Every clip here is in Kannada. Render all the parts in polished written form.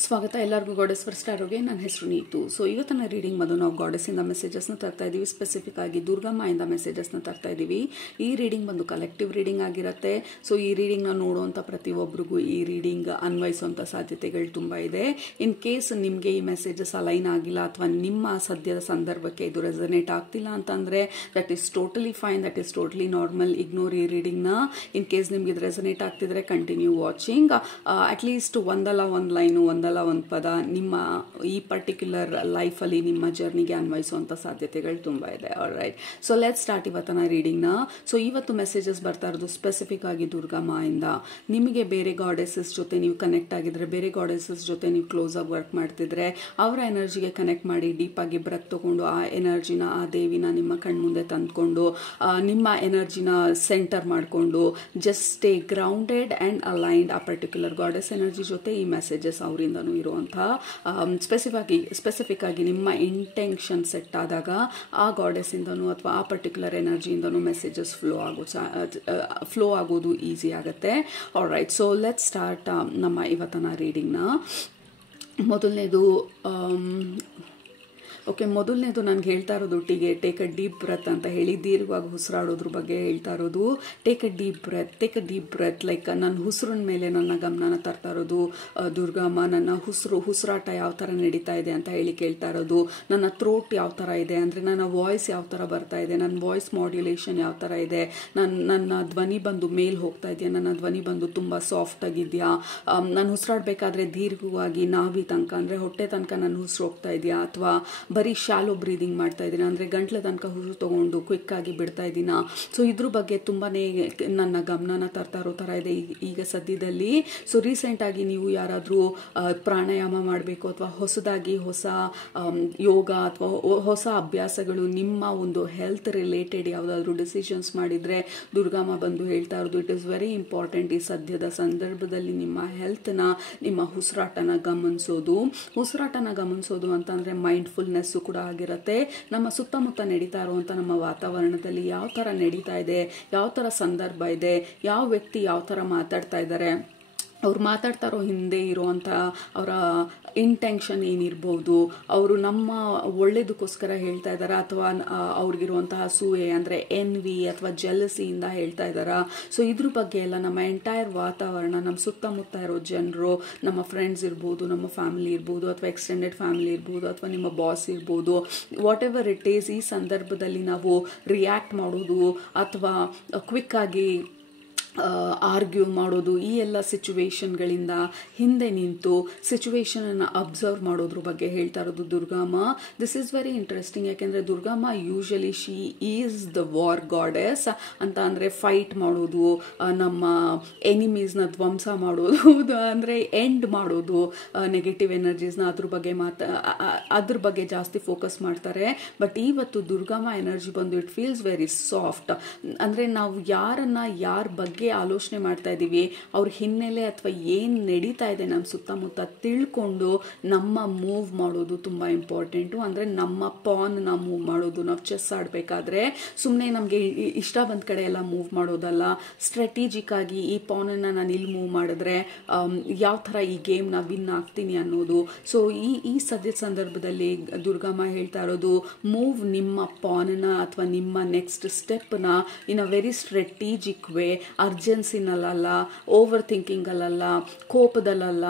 ಸ್ವಾಗತ ಎಲ್ಲರಿಗೂ ಗಾಡೆಸ್ ಫರ್ ಸ್ಟಾರ್ಗೆ. ನನ್ನ ಹೆಸರು ನೀತು. ಸೊ ಇವತ್ತಿನ ರೀಡಿಂಗ್ ಬಂದು ನಾವು ಗಾಡೆಸ್ಸಿಂದ ಮೆಸೇಜಸ್ನ ತರ್ತಾ ಇದ್ದೀವಿ. ಸ್ಪೆಸಿಫಿಕ್ ಆಗಿ ದುರ್ಗಮ್ಮಯಿಂದ ಮೆಸೇಜಸ್ನ ತರ್ತಾ ಇದ್ದೀವಿ. ಈ ರೀಡಿಂಗ್ ಬಂದು ಕಲೆಕ್ಟಿವ್ ರೀಡಿಂಗ್ ಆಗಿರುತ್ತೆ. ಸೊ ಈ ರೀಡಿಂಗ್ನ ನೋಡುವಂಥ ಪ್ರತಿಯೊಬ್ಬರಿಗೂ ಈ ರೀಡಿಂಗ್ ಅನ್ವಯಿಸುವಂಥ ಸಾಧ್ಯತೆಗಳು ತುಂಬ ಇದೆ. ಇನ್ ಕೇಸ್ ನಿಮಗೆ ಈ ಮೆಸೇಜಸ್ ಅಲೈನ್ ಆಗಿಲ್ಲ ಅಥವಾ ನಿಮ್ಮ ಸದ್ಯದ ಸಂದರ್ಭಕ್ಕೆ ಇದು ರೆಸನೇಟ್ ಆಗ್ತಿಲ್ಲ ಅಂತಂದರೆ that is totally fine, that is totally normal. Ignore ಈ ರೀಡಿಂಗ್ನ. ಇನ್ ಕೇಸ್ ನಿಮ್ಗೆ ಇದು ರೆಸನೇಟ್ ಆಗ್ತಿದ್ರೆ ಕಂಟಿನ್ಯೂ ವಾಚಿಂಗ್. ಅಟ್ಲೀಸ್ಟ್ ಒಂದಲ್ಲ ಒಂದು ಲೈನು, ಒಂದಲ್ಲ ಒಂದು ಪದ ನಿಮ್ಮ ಈ ಪರ್ಟಿಕ್ಯುಲರ್ ಲೈಫಲ್ಲಿ ನಿಮ್ಮ ಜರ್ನಿಗೆ ಅನ್ವಯಿಸುವಂಥ ಸಾಧ್ಯತೆಗಳು ತುಂಬ ಇದೆ. ಆಲ್ರೈಟ್, ಸೊ ಲೆಟ್ ಸ್ಟಾರ್ಟ್ ಇವತ್ತಿನ ರೀಡಿಂಗ್ನ. ಸೊ ಇವತ್ತು ಮೆಸೇಜಸ್ ಬರ್ತಾ ಇರೋದು ಸ್ಪೆಸಿಫಿಕ್ ಆಗಿ ದುರ್ಗಮ್ಮಯಿಂದ. ನಿಮಗೆ ಬೇರೆ ಗಾಡೆಸಸ್ ಜೊತೆ ನೀವು ಕನೆಕ್ಟ್ ಆಗಿದ್ರೆ, ಬೇರೆ ಗಾಡೆಸಸ್ ಜೊತೆ ನೀವು ಕ್ಲೋಸ್ ಆಗಿ ವರ್ಕ್ ಮಾಡ್ತಿದ್ರೆ ಅವರ ಎನರ್ಜಿಗೆ ಕನೆಕ್ಟ್ ಮಾಡಿ ಡೀಪ್ ಆಗಿ ಬ್ರೆತ್ ತಗೊಂಡು ಆ ಎನರ್ಜಿನ, ಆ ದೇವಿನ ನಿಮ್ಮ ಕಣ್ಮುಂದೆ ತಂದ್ಕೊಂಡು ನಿಮ್ಮ ಎನರ್ಜಿನ ಸೆಂಟರ್ ಮಾಡಿಕೊಂಡು just stay grounded and aligned. ಆ ಪರ್ಟಿಕ್ಯುಲರ್ ಗಾಡೆಸ್ ಎನರ್ಜಿ ಜೊತೆ ಈ ಮೆಸೇಜಸ್ ಅವರಿಂದನೂ ಇರುವಂತಹ ಸ್ಪೆಸಿಫಿಕ್ ಆಗಿ ನಿಮ್ಮ ಇಂಟೆನ್ಷನ್ ಸೆಟ್ ಆದಾಗ ಆ ಗಾಡೆಸ್ಸಿಂದನೂ ಅಥವಾ ಆ ಪರ್ಟಿಕ್ಯುಲರ್ ಎನರ್ಜಿಯಿಂದನೂ ಮೆಸೇಜಸ್ ಫ್ಲೋ ಆಗೋದು ಈಸಿ ಆಗುತ್ತೆ. ಆಲ್ರೈಟ್, ಸೊ ಲೆಟ್ ಸ್ಟಾರ್ಟ್ ನಮ್ಮ ಇವತ್ತಿನ ರೀಡಿಂಗ್ನ. ಮೊದಲನೇದು ನನಗೆ ಹೇಳ್ತಾ ಇರೋದು ಟೇಕ್ ಅ ಡೀಪ್ ಬ್ರೆತ್ ಅಂತ ಹೇಳಿ ದೀರ್ಘವಾಗಿ ಉಸಿರಾಡೋದ್ರ ಬಗ್ಗೆ ಹೇಳ್ತಾ ಇರೋದು. Take a deep breath like ನನ್ನ ಉಸಿರಿನ ಮೇಲೆ ನನ್ನ ಗಮನನ ತರ್ತಾ ಇರೋದು ದುರ್ಗಮ್ಮ. ನನ್ನ ಉಸಿರಾಟ ಯಾವ ಥರ ನಡೀತಾ ಇದೆ ಅಂತ ಹೇಳಿ ಕೇಳ್ತಾ ಇರೋದು. ನನ್ನ ಥ್ರೋಟ್ ಯಾವ ಥರ ಇದೆ ಅಂದರೆ ನನ್ನ ವಾಯ್ಸ್ ಯಾವ ಥರ ಬರ್ತಾ ಇದೆ, ನನ್ನ ವಾಯ್ಸ್ ಮಾಡ್ಯುಲೇಷನ್ ಯಾವ ಥರ ಇದೆ, ನನ್ನ ಧ್ವನಿ ಬಂದು ಮೇಲ್ ಹೋಗ್ತಾ ಇದೆಯಾ, ನನ್ನ ಧ್ವನಿ ಬಂದು ತುಂಬ ಸಾಫ್ಟ್ ಆಗಿದೆಯಾ, ನಾನು ಉಸಿರಾಡಬೇಕಾದ್ರೆ ದೀರ್ಘವಾಗಿ ನಾಭಿ ತನಕ ಅಂದರೆ ಹೊಟ್ಟೆ ತನಕ ನನ್ನ ಉಸಿರು ಹೋಗ್ತಾ ಇದೆಯಾ, ಅಥವಾ ಬರೀ ಶಾಲೋ ಬ್ರೀದಿಂಗ್ ಮಾಡ್ತಾ ಇದ್ದೀನ ಅಂದರೆ ಗಂಟ್ಲ ತನಕ ಉಸಿರು ತಗೊಂಡು ಕ್ವಿಕ್ ಆಗಿ ಬಿಡ್ತಾ ಇದ್ದೀನ. ಸೊ ಇದ್ರ ಬಗ್ಗೆ ತುಂಬಾ ನನ್ನ ಗಮನನ ತರ್ತಾ ಇರೋ ಥರ ಇದೆ ಈಗ ಸದ್ಯದಲ್ಲಿ. ಸೊ ರೀಸೆಂಟಾಗಿ ನೀವು ಯಾರಾದರೂ ಪ್ರಾಣಾಯಾಮ ಮಾಡಬೇಕು ಅಥವಾ ಹೊಸದಾಗಿ ಹೊಸ ಯೋಗ ಅಥವಾ ಹೊಸ ಅಭ್ಯಾಸಗಳು ನಿಮ್ಮ ಒಂದು ಹೆಲ್ತ್ ರಿಲೇಟೆಡ್ ಯಾವುದಾದ್ರೂ ಡಿಸಿಷನ್ಸ್ ಮಾಡಿದರೆ ದುರ್ಗಮ್ಮ ಬಂದು ಹೇಳ್ತಾ ಇರೋದು ಇಟ್ ಈಸ್ ವೆರಿ ಇಂಪಾರ್ಟೆಂಟ್. ಈ ಸದ್ಯದ ಸಂದರ್ಭದಲ್ಲಿ ನಿಮ್ಮ ಹೆಲ್ತ್ನ, ನಿಮ್ಮ ಉಸಿರಾಟನ ಗಮನಿಸೋದು ಅಂತಂದರೆ ಮೈಂಡ್ಫುಲ್ನೆಸ್ ಕೂಡ ಆಗಿರುತ್ತೆ. ನಮ್ಮ ಸುತ್ತಮುತ್ತ ನಡೀತಾ ಇರುವಂಥ ನಮ್ಮ ವಾತಾವರಣದಲ್ಲಿ ಯಾವ ಥರ ನಡೀತಾ ಇದೆ, ಯಾವ ಥರ ಸಂದರ್ಭ ಇದೆ, ಯಾವ ವ್ಯಕ್ತಿ ಯಾವ ಥರ ಮಾತಾಡ್ತಾ ಇದ್ದಾರೆ, ಅವ್ರು ಮಾತಾಡ್ತಾ ಇರೋ ಹಿಂದೆ ಇರುವಂಥ ಅವರ ಇಂಟೆನ್ಷನ್ ಏನಿರ್ಬೋದು, ಅವರು ನಮ್ಮ ಒಳ್ಳೇದಕ್ಕೋಸ್ಕರ ಹೇಳ್ತಾ ಇದ್ದಾರಾ ಅಥವಾ ಅವ್ರಿಗಿರುವಂತಹ ಅಸೂಯೆ ಅಂದರೆ ಎನ್ವಿ ಅಥವಾ ಜೆಲಸಿಯಿಂದ ಹೇಳ್ತಾ ಇದ್ದಾರಾ. ಸೊ ಇದ್ರ ಬಗ್ಗೆ ಎಲ್ಲ ನಮ್ಮ ಎಂಟೈರ್ ವಾತಾವರಣ, ನಮ್ಮ ಸುತ್ತಮುತ್ತ ಇರೋ ಜನರು, ನಮ್ಮ ಫ್ರೆಂಡ್ಸ್ ಇರ್ಬೋದು, ನಮ್ಮ ಫ್ಯಾಮಿಲಿ ಇರ್ಬೋದು ಅಥವಾ ಎಕ್ಸ್ಟೆಂಡೆಡ್ ಫ್ಯಾಮಿಲಿ ಇರ್ಬೋದು ಅಥವಾ ನಿಮ್ಮ ಬಾಸ್ ಇರ್ಬೋದು, ವಾಟ್ ಎವರ್ ಇಟ್ ಈಸ್, ಈ ಸಂದರ್ಭದಲ್ಲಿ ನಾವು ರಿಯಾಕ್ಟ್ ಮಾಡೋದು ಅಥವಾ ಕ್ವಿಕ್ ಆಗಿ ಆರ್ಗ್ಯೂ ಮಾಡೋದು, ಈ ಎಲ್ಲ ಸಿಚುವೇಶನ್ಗಳಿಂದ ಹಿಂದೆ ನಿಂತು ಸಿಚುವೇಶನನ್ನು ಅಬ್ಸರ್ವ್ ಮಾಡೋದ್ರ ಬಗ್ಗೆ ಹೇಳ್ತಾ ಇರೋದು Durgamma. This is very interesting. ಯಾಕೆಂದರೆ Durgamma usually she is the war goddess ಅಂತ ಅಂದರೆ ಫೈಟ್ ಮಾಡೋದು, ನಮ್ಮ ಎನಿಮೀಸ್ನ ಧ್ವಂಸ ಮಾಡೋದು, ಅಂದರೆ ಎಂಡ್ ಮಾಡೋದು ನೆಗೆಟಿವ್ ಎನರ್ಜೀಸ್ನ, ಅದ್ರ ಬಗ್ಗೆ ಜಾಸ್ತಿ ಫೋಕಸ್ ಮಾಡ್ತಾರೆ. ಬಟ್ ಇವತ್ತು ದುರ್ಗಮ್ಮ ಎನರ್ಜಿ ಬಂದು ಇಟ್ ಫೀಲ್ಸ್ ವೆರಿ ಸಾಫ್ಟ್. ಅಂದರೆ ನಾವು ಯಾರ ಬಗ್ಗೆ ಆಲೋಚನೆ ಮಾಡ್ತಾ ಇದ್ದೀವಿ, ಅವ್ರ ಹಿನ್ನೆಲೆ ಅಥವಾ ಏನು ನಡೀತಾ ಇದೆ ನಮ್ಮ ಸುತ್ತಮುತ್ತ ತಿಳ್ಕೊಂಡು ನಮ್ಮ ಮೂವ್ ಮಾಡೋದು ತುಂಬ ಇಂಪಾರ್ಟೆಂಟು. ಅಂದರೆ ನಮ್ಮ ಪಾನ್ನ ಮೂವ್ ಮಾಡೋದು. ನಾವು ಚೆಸ್ ಆಡಬೇಕಾದ್ರೆ ಸುಮ್ಮನೆ ನಮಗೆ ಇಷ್ಟ ಬಂದ ಕಡೆ ಎಲ್ಲ ಮೂವ್ ಮಾಡೋದಲ್ಲ, ಸ್ಟ್ರಾಟಜಿಕ್ ಆಗಿ ಈ ಪಾನನ್ನು ನಾನು ಇಲ್ಲಿ ಮೂವ್ ಮಾಡಿದ್ರೆ ಯಾವ ಥರ ಈ ಗೇಮ್ನ ವಿನ್ ಆಗ್ತೀನಿ ಅನ್ನೋದು. ಸೊ ಈ ಸದ್ಯದ ಸಂದರ್ಭದಲ್ಲಿ ದುರ್ಗಮ್ಮ ಹೇಳ್ತಾ ಇರೋದು ಮೂವ್ ನಿಮ್ಮ ಪಾನನ್ನ ಅಥವಾ ನಿಮ್ಮ ನೆಕ್ಸ್ಟ್ ಸ್ಟೆಪ್ನ in a very strategic way. ಅರ್ಜೆನ್ಸಿನಲ್ಲ, ಓವರ್ ಥಿಂಕಿಂಗಲ್ಲ, ಕೋಪದಲ್ಲ,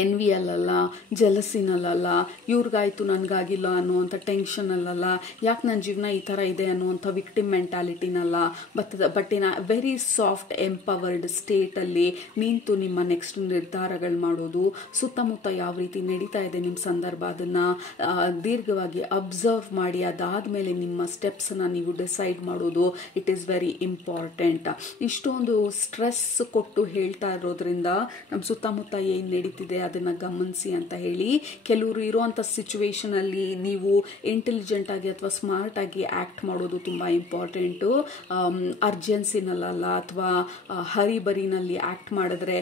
ಎನ್ವಿಯಲ್ಲ, ಜಲಸಿನಲ್ಲ, ಇವ್ರಿಗಾಯ್ತು ನನಗಾಗಿಲ್ಲ ಅನ್ನುವಂಥ ಟೆನ್ಷನಲ್ಲ, ಯಾಕೆ ನನ್ನ ಜೀವನ ಈ ಥರ ಇದೆ ಅನ್ನುವಂಥ ವಿಕ್ಟಿಮ್ ಮೆಂಟಾಲಿಟಿನಲ್ಲ, but in very soft empowered ಸ್ಟೇಟಲ್ಲಿ ನಿಂತು ನಿಮ್ಮ ನೆಕ್ಸ್ಟ್ ನಿರ್ಧಾರಗಳು ಮಾಡೋದು. ಸುತ್ತಮುತ್ತ ಯಾವ ರೀತಿ ನಡೀತಾ ಇದೆ ನಿಮ್ಮ ಸಂದರ್ಭ ಅದನ್ನು ದೀರ್ಘವಾಗಿ ಅಬ್ಸರ್ವ್ ಮಾಡಿ ಅದಾದಮೇಲೆ ನಿಮ್ಮ ಸ್ಟೆಪ್ಸನ್ನು ನೀವು ಡಿಸೈಡ್ ಮಾಡೋದು ಇಟ್ ಈಸ್ ವೆರಿ ಇಂಪಾರ್ಟೆಂಟ್. ಇಷ್ಟೊಂದು ಸ್ಟ್ರೆಸ್ ಕೊಟ್ಟು ಹೇಳ್ತಾ ಇರೋದ್ರಿಂದ ನಮ್ಮ ಸುತ್ತಮುತ್ತ ಏನು ನಡೀತಿದೆ ಅದನ್ನು ಗಮನಿಸಿ ಅಂತ ಹೇಳಿ. ಕೆಲವರು ಇರುವಂಥ ಸಿಚುವೇಶನಲ್ಲಿ ನೀವು ಇಂಟೆಲಿಜೆಂಟ್ ಆಗಿ ಅಥವಾ ಸ್ಮಾರ್ಟ್ ಆಗಿ ಆ್ಯಕ್ಟ್ ಮಾಡೋದು ತುಂಬ ಇಂಪಾರ್ಟೆಂಟು. ಅರ್ಜೆನ್ಸಿನಲ್ಲ ಅಥವಾ ಹರಿಬರಿನಲ್ಲಿ ಆ್ಯಕ್ಟ್ ಮಾಡಿದ್ರೆ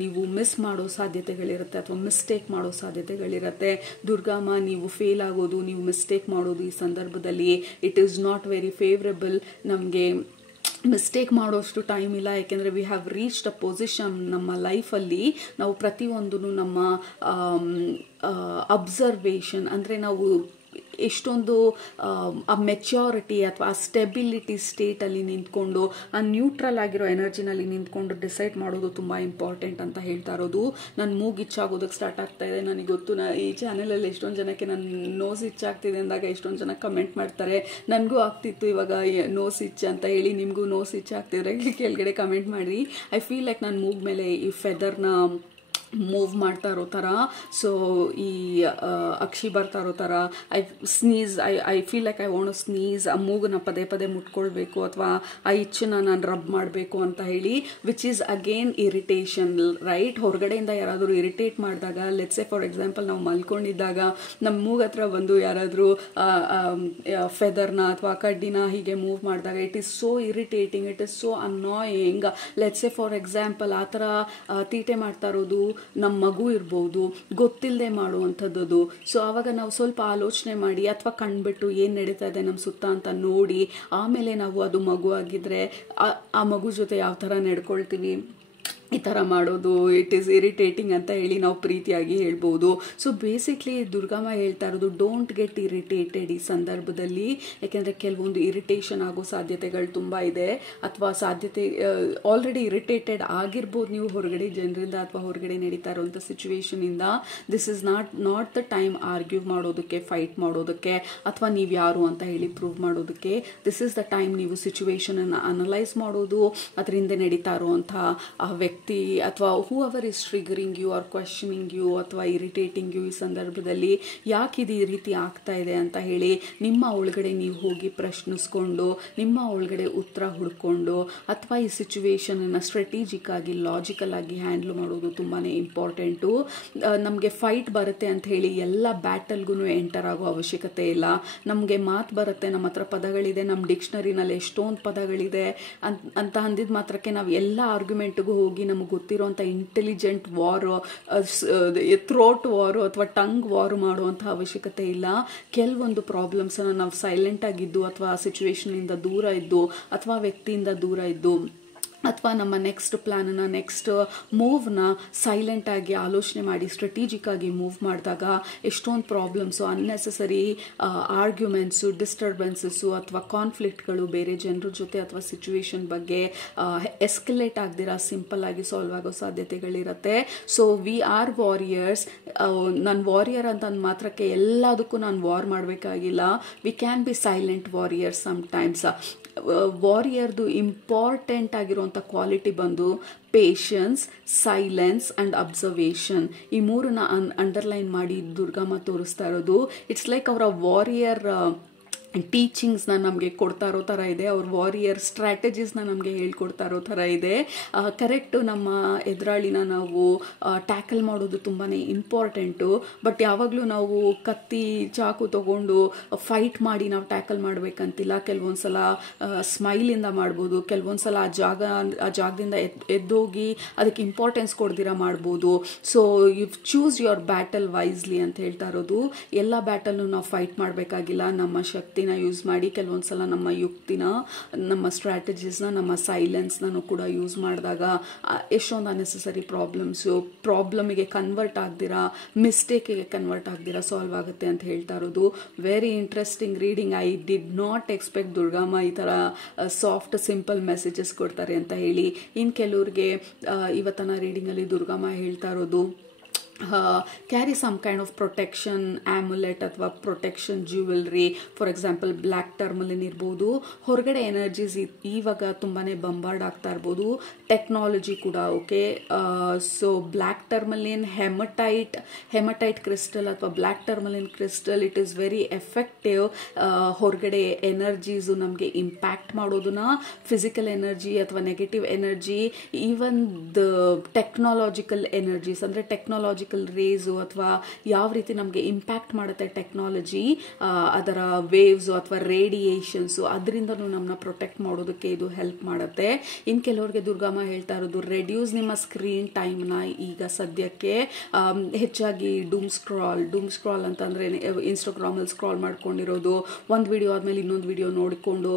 ನೀವು ಮಿಸ್ ಮಾಡೋ ಸಾಧ್ಯತೆಗಳಿರುತ್ತೆ ಅಥವಾ ಮಿಸ್ಟೇಕ್ ಮಾಡೋ ಸಾಧ್ಯತೆಗಳಿರುತ್ತೆ. ದುರ್ಗಮ್ಮ, ನೀವು ಫೇಲ್ ಆಗೋದು, ನೀವು ಮಿಸ್ಟೇಕ್ ಮಾಡೋದು ಈ ಸಂದರ್ಭದಲ್ಲಿ ಇಟ್ ಈಸ್ ನಾಟ್ ವೆರಿ ಫೇವ್ರಬಲ್. ನಮಗೆ ಮಿಸ್ಟೇಕ್ ಮಾಡೋಷ್ಟು ಟೈಮ್ ಇಲ್ಲ. ಯಾಕೆಂದರೆ we have reached a position ನಮ್ಮ ಲೈಫಲ್ಲಿ ನಾವು ಪ್ರತಿಯೊಂದೂ ನಮ್ಮ ಅಬ್ಸರ್ವೇಷನ್ ಅಂದರೆ ನಾವು ಎಷ್ಟೊಂದು ಆ ಮೆಚ್ಯೂರಿಟಿ ಅಥವಾ ಆ ಸ್ಟೆಬಿಲಿಟಿ ಸ್ಟೇಟಲ್ಲಿ ನಿಂತ್ಕೊಂಡು ಆ ನ್ಯೂಟ್ರಲ್ ಆಗಿರೋ ಎನರ್ಜಿನಲ್ಲಿ ನಿಂತ್ಕೊಂಡು ಡಿಸೈಡ್ ಮಾಡೋದು ತುಂಬ ಇಂಪಾರ್ಟೆಂಟ್ ಅಂತ ಹೇಳ್ತಾ ಇರೋದು. ನನ್ನ ಮೂಗು ಇಚ್ಚಾಗೋದಕ್ಕೆ ಸ್ಟಾರ್ಟ್ ಆಗ್ತಾ ಇದೆ. ನನಗೆ ಗೊತ್ತು, ಈ ಚಾನಲಲ್ಲಿ ಎಷ್ಟೊಂದು ಜನಕ್ಕೆ ನನ್ನ ನೋಸ್ ಇಚ್ಚಾಗ್ತಿದೆ ಅಂದಾಗ ಎಷ್ಟೊಂದು ಜನ ಕಮೆಂಟ್ ಮಾಡ್ತಾರೆ. ನನಗೂ ಆಗ್ತಿತ್ತು ಇವಾಗ ನೋಸ್ ಇಚ್ಚ ಅಂತ ಹೇಳಿ. ನಿಮಗೂ ನೋಸ್ ಇಚ್ಚಾಗ್ತಿದ್ರೆ ಕೆಳಗಡೆ ಕಮೆಂಟ್ ಮಾಡಿ. ಐ ಫೀಲ್ ಲೈಕ್ ನನ್ನ ಮೂಗು ಮೇಲೆ ಈ ಫೆದರ್ನ ಮೂವ್ ಮಾಡ್ತಾ ಇರೋ ಥರ, ಸೊ ಈ ಅಕ್ಷಿ ಬರ್ತಾ ಇರೋ ಥರ I sneeze, I feel like I want sneeze. ಆ ಮೂಗನ್ನ ಪದೇ ಪದೇ ಮುಟ್ಕೊಳ್ಬೇಕು ಅಥವಾ ಆ ಇಚ್ಚನ್ನ ನಾನು ರಬ್ ಮಾಡಬೇಕು ಅಂತ ಹೇಳಿ, which is again irritation, right? ಹೊರಗಡೆಯಿಂದ ಯಾರಾದರೂ ಇರಿಟೇಟ್ ಮಾಡಿದಾಗ, ಲೆಟ್ಸ್ ಸೇ ಫಾರ್ ಎಕ್ಸಾಂಪಲ್ ನಾವು ಮಲ್ಕೊಂಡಿದ್ದಾಗ ನಮ್ಮ ಮೂಗು ಹತ್ರ ಬಂದು ಯಾರಾದರೂ ಫೆದರ್ನ ಅಥವಾ ಕಡ್ಡಿನ ಹೀಗೆ ಮೂವ್ ಮಾಡಿದಾಗ it is so irritating, it is so annoying. Let's say for example ಆ ಥರ ತೀಟೆ ಮಾಡ್ತಾ ಇರೋದು ನಮ್ಮ ಮಗು ಇರ್ಬೋದು, ಗೊತ್ತಿಲ್ಲದೆ ಮಾಡುವಂಥದ್ದು. ಸೊ ಆವಾಗ ನಾವು ಸ್ವಲ್ಪ ಆಲೋಚನೆ ಮಾಡಿ ಅಥವಾ ಕಣ್ಬಿಟ್ಟು ಏನು ನಡೀತಾ ಇದೆ ನಮ್ಮ ಸುತ್ತ ಅಂತ ನೋಡಿ ಆಮೇಲೆ ನಾವು ಅದು ಮಗು ಆಗಿದ್ರೆ ಆ ಮಗು ಜೊತೆ ಯಾವ ಥರ ನಡ್ಕೊಳ್ತೀವಿ, ಈ ಥರ ಮಾಡೋದು ಇಟ್ ಈಸ್ ಇರಿಟೇಟಿಂಗ್ ಅಂತ ಹೇಳಿ ನಾವು ಪ್ರೀತಿಯಾಗಿ ಹೇಳ್ಬೋದು. ಸೊ ಬೇಸಿಕ್ಲಿ ದುರ್ಗಮ್ಮ ಹೇಳ್ತಾ ಇರೋದು ಡೋಂಟ್ ಗೆಟ್ ಇರಿಟೇಟೆಡ್ ಈ ಸಂದರ್ಭದಲ್ಲಿ. ಯಾಕೆಂದರೆ ಕೆಲವೊಂದು ಇರಿಟೇಷನ್ ಆಗೋ ಸಾಧ್ಯತೆಗಳು ತುಂಬ ಇದೆ, ಅಥವಾ ಆಲ್ರೆಡಿ ಇರಿಟೇಟೆಡ್ ಆಗಿರ್ಬೋದು ನೀವು ಹೊರಗಡೆ ಜನರಿಂದ ಅಥವಾ ಹೊರಗಡೆ ನಡೀತಾ ಇರೋಂಥ ಸಿಚುವೇಶನಿಂದ. This is not the time argue ಮಾಡೋದಕ್ಕೆ, ಫೈಟ್ ಮಾಡೋದಕ್ಕೆ, ಅಥವಾ ನೀವು ಯಾರು ಅಂತ ಹೇಳಿ ಪ್ರೂವ್ ಮಾಡೋದಕ್ಕೆ. ದಿಸ್ ಇಸ್ ದ ಟೈಮ್ ನೀವು ಸಿಚುವೇಶನನ್ನು ಅನಲೈಸ್ ಮಾಡೋದು, ಅದರಿಂದ ನಡೀತಾ ಇರುವಂಥ ಆ ವ್ಯಕ್ತಿ ಅಥವಾ whoever is triggering you or questioning you ಅಥವಾ ಇರಿಟೇಟಿಂಗ್ ಯು ಈ ಸಂದರ್ಭದಲ್ಲಿ ಯಾಕಿದು ಈ ರೀತಿ ಆಗ್ತಾ ಇದೆ ಅಂತ ಹೇಳಿ ನಿಮ್ಮ ಒಳಗಡೆ ನೀವು ಹೋಗಿ ಪ್ರಶ್ನಿಸ್ಕೊಂಡು ನಿಮ್ಮ ಒಳಗಡೆ ಉತ್ತರ ಹುಡ್ಕೊಂಡು ಅಥವಾ ಈ ಸಿಚುವೇಶನನ್ನು ಸ್ಟ್ರಾಟಜಿಕ್ ಆಗಿ ಲಾಜಿಕಲ್ ಆಗಿ ಹ್ಯಾಂಡಲ್ ಮಾಡೋದು ತುಂಬಾ ಇಂಪಾರ್ಟೆಂಟು. ನಮಗೆ ಫೈಟ್ ಬರುತ್ತೆ ಅಂತ ಹೇಳಿ ಎಲ್ಲ ಬ್ಯಾಟಲ್ಗೂ ಎಂಟರ್ ಆಗೋ ಅವಶ್ಯಕತೆ ಇಲ್ಲ. ನಮಗೆ ಮಾತು ಬರುತ್ತೆ, ನಮ್ಮ ಹತ್ರ ಪದಗಳಿದೆ, ನಮ್ಮ ಡಿಕ್ಷನರಿನಲ್ಲಿ ಎಷ್ಟೊಂದು ಪದಗಳಿದೆ ಅಂತ ಅಂದಿದ ಮಾತ್ರಕ್ಕೆ ನಾವು ಎಲ್ಲ ಆರ್ಗ್ಯುಮೆಂಟ್ಗೂ ಹೋಗಿ ನಮಗೆ ಗೊತ್ತಿರೋಂಥ ಇಂಟೆಲಿಜೆಂಟ್ ವಾರು, ಥ್ರೋಟ್ ವಾರು ಅಥವಾ ಟಂಗ್ ವಾರು ಮಾಡುವಂಥ ಅವಶ್ಯಕತೆ ಇಲ್ಲ. ಕೆಲವೊಂದು ಪ್ರಾಬ್ಲಮ್ಸನ್ನು ನಾವು ಸೈಲೆಂಟ್ ಆಗಿದ್ದು ಅಥವಾ ಸಿಚುವೇಶನಿಂದ ದೂರ ಇದ್ದು ಅಥವಾ ವ್ಯಕ್ತಿಯಿಂದ ದೂರ ಇದ್ದು ಅಥವಾ ನಮ್ಮ ನೆಕ್ಸ್ಟ್ ಪ್ಲ್ಯಾನನ್ನು ನೆಕ್ಸ್ಟ್ ಮೂವ್ನ ಸೈಲೆಂಟಾಗಿ ಆಲೋಚನೆ ಮಾಡಿ ಸ್ಟ್ರಾಟಜಿಕ್ ಆಗಿ ಮೂವ್ ಮಾಡಿದಾಗ ಎಷ್ಟೊಂದು ಪ್ರಾಬ್ಲಮ್ಸು, ಅನ್ನೆಸೆಸರಿ ಆರ್ಗ್ಯುಮೆಂಟ್ಸು, ಡಿಸ್ಟರ್ಬೆನ್ಸಸ್ಸು ಅಥವಾ ಕಾನ್ಫ್ಲಿಕ್ಟ್ಗಳು ಬೇರೆ ಜನರ ಜೊತೆ ಅಥವಾ ಸಿಚುವೇಶನ್ ಬಗ್ಗೆ ಎಸ್ಕಲೇಟ್ ಆಗದಿರ ಸಿಂಪಲ್ ಆಗಿ ಸಾಲ್ವ್ ಆಗೋ ಸಾಧ್ಯತೆಗಳಿರುತ್ತೆ. So we are warriors. ನಾನು ವಾರಿಯರ್ ಅಂತ ಮಾತ್ರಕ್ಕೆ ಎಲ್ಲದಕ್ಕೂ ನಾನು ವಾರ್ ಮಾಡಬೇಕಾಗಿಲ್ಲ. We can be silent warriors sometimes. ವಾರಿಯರ್ದು ಇಂಪಾರ್ಟೆಂಟ್ ಆಗಿರುವಂಥ ಕ್ವಾಲಿಟಿ ಬಂದು ಪೇಷನ್ಸ್, ಸೈಲೆನ್ಸ್ ಆ್ಯಂಡ್ ಅಬ್ಸರ್ವೇಷನ್. ಈ ಮೂರನ್ನ ಅಂಡರ್ಲೈನ್ ಮಾಡಿ ದುರ್ಗಮ್ಮ ತೋರಿಸ್ತಾ ಇರೋದು. ಇಟ್ಸ್ ಲೈಕ್ ಅವರ ವಾರಿಯರ್ ಟೀಚಿಂಗ್ಸ್ನ ನಮಗೆ ಕೊಡ್ತಾ ಇರೋ ಥರ ಇದೆ, ಅವ್ರ ವಾರಿಯರ್ ಸ್ಟ್ರಾಟಜೀಸ್ನ ನಮಗೆ ಹೇಳ್ಕೊಡ್ತಾ ಇರೋ ಥರ ಇದೆ. ಕರೆಕ್ಟು, ನಮ್ಮ ಎದುರಾಳಿನ ನಾವು ಟ್ಯಾಕಲ್ ಮಾಡೋದು ತುಂಬಾ ಇಂಪಾರ್ಟೆಂಟು. ಬಟ್ ಯಾವಾಗಲೂ ನಾವು ಕತ್ತಿ ಚಾಕು ತೊಗೊಂಡು ಫೈಟ್ ಮಾಡಿ ನಾವು ಟ್ಯಾಕಲ್ ಮಾಡಬೇಕಂತಿಲ್ಲ. ಕೆಲವೊಂದು ಸಲ ಸ್ಮೈಲಿಂದ ಮಾಡ್ಬೋದು, ಕೆಲವೊಂದು ಸಲ ಆ ಜಾಗದಿಂದ ಎದ್ದೋಗಿ ಅದಕ್ಕೆ ಇಂಪಾರ್ಟೆನ್ಸ್ ಕೊಡ್ದಿರ ಮಾಡ್ಬೋದು. So you choose your battle wisely ಅಂತ ಹೇಳ್ತಾ ಇರೋದು. ಎಲ್ಲ ಬ್ಯಾಟಲ್ನು ನಾವು ಫೈಟ್ ಮಾಡಬೇಕಾಗಿಲ್ಲ. ನಮ್ಮ ಶಕ್ತಿ ಯೂಸ್ ಮಾಡಿ ಕೆಲವೊಂದು ಸಲ ನಮ್ಮ ಯುಕ್ತಿನ, ನಮ್ಮ ಸ್ಟ್ರಾಟಜೀಸ್ನ, ನಮ್ಮ ಸೈಲೆನ್ಸ್ನೂ ಕೂಡ ಯೂಸ್ ಮಾಡಿದಾಗ ಎಷ್ಟೊಂದು ಅನ್ನೆಸೆಸರಿ ಪ್ರಾಬ್ಲಮಿಗೆ ಕನ್ವರ್ಟ್ ಆಗ್ದಿರಾ, ಮಿಸ್ಟೇಕಿಗೆ ಕನ್ವರ್ಟ್ ಆಗ್ದಿರಾ ಸಾಲ್ವ್ ಆಗುತ್ತೆ ಅಂತ ಹೇಳ್ತಾ ಇರೋದು. Very interesting reading. I did not expect Durgamma ಈ ಥರ ಸಾಫ್ಟ್ ಸಿಂಪಲ್ ಮೆಸೇಜಸ್ ಕೊಡ್ತಾರೆ ಅಂತ ಹೇಳಿ. ಇನ್ನು ಕೆಲವ್ರಿಗೆ ಇವತ್ತಿನ ರೀಡಿಂಗಲ್ಲಿ ದುರ್ಗಮ್ಮ ಹೇಳ್ತಾ ಇರೋದು carry some kind of protection amulet ಅಥವಾ protection jewellery. For example black tourmaline ಇರ್ಬೋದು. ಹೊರಗಡೆ ಎನರ್ಜೀಸ್ ಇವಾಗ ತುಂಬಾ ಬಂಬಾರ್ಡ್ ಆಗ್ತಾ ಇರ್ಬೋದು. ಟೆಕ್ನಾಲಜಿ ಕೂಡ okay. So black tourmaline, hematite crystal ಅಥವಾ black tourmaline crystal, it is very effective. ಹೊರಗಡೆ ಎನರ್ಜೀಸು ನಮಗೆ ಇಂಪ್ಯಾಕ್ಟ್ ಮಾಡೋದನ್ನ, ಫಿಸಿಕಲ್ ಎನರ್ಜಿ ಅಥವಾ negative energy, even the technological energies ಅಂದರೆ ಟೆಕ್ನಾಲಜಿಕಲ್ ಪಾರ್ಟಿಕಲ್ ರೇಸು ಅಥವಾ ಯಾವ ರೀತಿ ನಮಗೆ ಇಂಪ್ಯಾಕ್ಟ್ ಮಾಡುತ್ತೆ ಟೆಕ್ನಾಲಜಿ, ಅದರ ವೇವ್ಸು ಅಥವಾ ರೇಡಿಯೇಷನ್ಸು, ಅದರಿಂದನೂ ನಮ್ಮನ್ನ ಪ್ರೊಟೆಕ್ಟ್ ಮಾಡೋದಕ್ಕೆ ಇದು ಹೆಲ್ಪ್ ಮಾಡುತ್ತೆ. ಇನ್ನು ಕೆಲವ್ರಿಗೆ ದುರ್ಗಮ್ಮ ಹೇಳ್ತಾ ಇರೋದು, ರೆಡ್ಯೂಸ್ ನಿಮ್ಮ ಸ್ಕ್ರೀನ್ ಟೈಮ್ನ. ಈಗ ಸದ್ಯಕ್ಕೆ ಹೆಚ್ಚಾಗಿ ಡೂಮ್ ಸ್ಕ್ರಾಲ್ ಅಂತಂದರೆ ಇನ್ಸ್ಟಾಗ್ರಾಮಲ್ಲಿ ಸ್ಕ್ರಾಲ್ ಮಾಡ್ಕೊಂಡಿರೋದು, ಒಂದು ವಿಡಿಯೋ ಆದಮೇಲೆ ಇನ್ನೊಂದು ವಿಡಿಯೋ ನೋಡಿಕೊಂಡು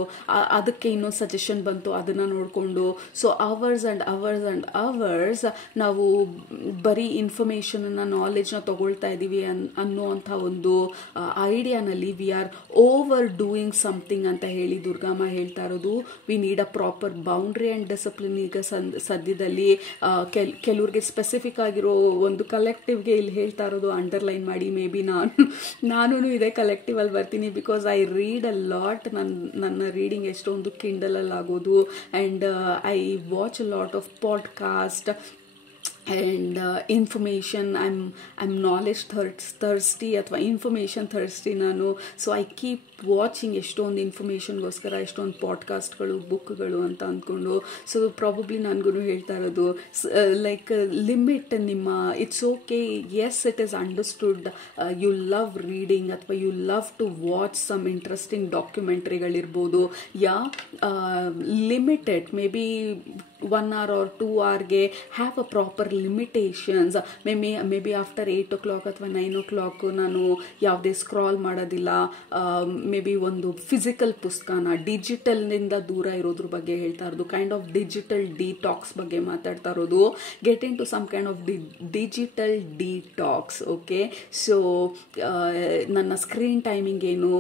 ಅದಕ್ಕೆ ಇನ್ನೊಂದು ಸಜೆಷನ್ ಬಂತು ಅದನ್ನು ನೋಡಿಕೊಂಡು, so hours and hours and hours ನಾವು ಬರೀ ಇನ್ಫಾರ್ಮೇಷನನ್ನು ನಾಲೆಜ್ನ ತಗೊಳ್ತಾ ಇದ್ದೀವಿ ಅನ್ನೋವಂಥ ಒಂದು ಐಡಿಯಾನಲ್ಲಿ we are over doing something ಅಂತ ಹೇಳಿ ದುರ್ಗಮ್ಮ ಹೇಳ್ತಾ ಇರೋದು. We need a proper boundary and discipline. ಈಗ ಸದ್ಯದಲ್ಲಿ ಕೆಲವ್ರಿಗೆ ಸ್ಪೆಸಿಫಿಕ್ ಆಗಿರೋ ಒಂದು ಕಲೆಕ್ಟಿವ್ಗೆ ಇಲ್ಲಿ ಹೇಳ್ತಾ ಇರೋದು ಅಂಡರ್ಲೈನ್ ಮಾಡಿ. ಮೇ ಬಿ ನಾನು ಇದೇ ಕಲೆಕ್ಟಿವ್ ಅಲ್ಲಿ ಬರ್ತೀನಿ, because I read a lot. ನನ್ನ ರೀಡಿಂಗ್ ಎಷ್ಟೊಂದು ಕಿಂಡಲಲ್ಲಿ ಆಗೋದು, and I watch a lot of podcast and information. I'm knowledge thirsty ಅಥವಾ ಇನ್ಫಾರ್ಮೇಷನ್ ಥರ್ಸ್ಟಿ ನಾನು. ಸೊ ಐ ಕೀಪ್ ವಾಚಿಂಗ್ ಎಷ್ಟೊಂದು ಇನ್ಫಾರ್ಮೇಷನ್ಗೋಸ್ಕರ ಎಷ್ಟೊಂದು ಪಾಡ್ಕಾಸ್ಟ್ಗಳು, ಬುಕ್ಗಳು ಅಂತ ಅಂದ್ಕೊಂಡು. ಸೊ ಪ್ರಾಬಬ್ಲಿ ನನಗೂ ಹೇಳ್ತಾ ಇರೋದು ಲೈಕ್ ಲಿಮಿಟ್ ನಿಮ್ಮ. It's okay, yes it is understood you love reading ಅಥವಾ you love to watch some interesting ಡಾಕ್ಯುಮೆಂಟ್ರಿಗಳಿರ್ಬೋದು. Limited maybe 1 hour or 2 hourಗೆ have a proper limitations. Maybe after 8 o'clock ಅಥವಾ 9 o'clock ನಾನು ಯಾವುದೇ ಸ್ಕ್ರಾಲ್ ಮಾಡೋದಿಲ್ಲ. ಮೇ ಬಿ ಒಂದು ಫಿಸಿಕಲ್ ಪುಸ್ತಕನ, ಡಿಜಿಟಲ್ನಿಂದ ದೂರ ಇರೋದ್ರ ಬಗ್ಗೆ ಹೇಳ್ತಾ ಇರೋದು, ಕೈಂಡ್ ಆಫ್ ಡಿಜಿಟಲ್ ಡಿಟಾಕ್ಸ್ ಬಗ್ಗೆ ಮಾತಾಡ್ತಾ ಇರೋದು. Get into some kind of digital detox. Okay, so ನನ್ನ ಸ್ಕ್ರೀನ್ ಟೈಮಿಂಗ್ ಏನು,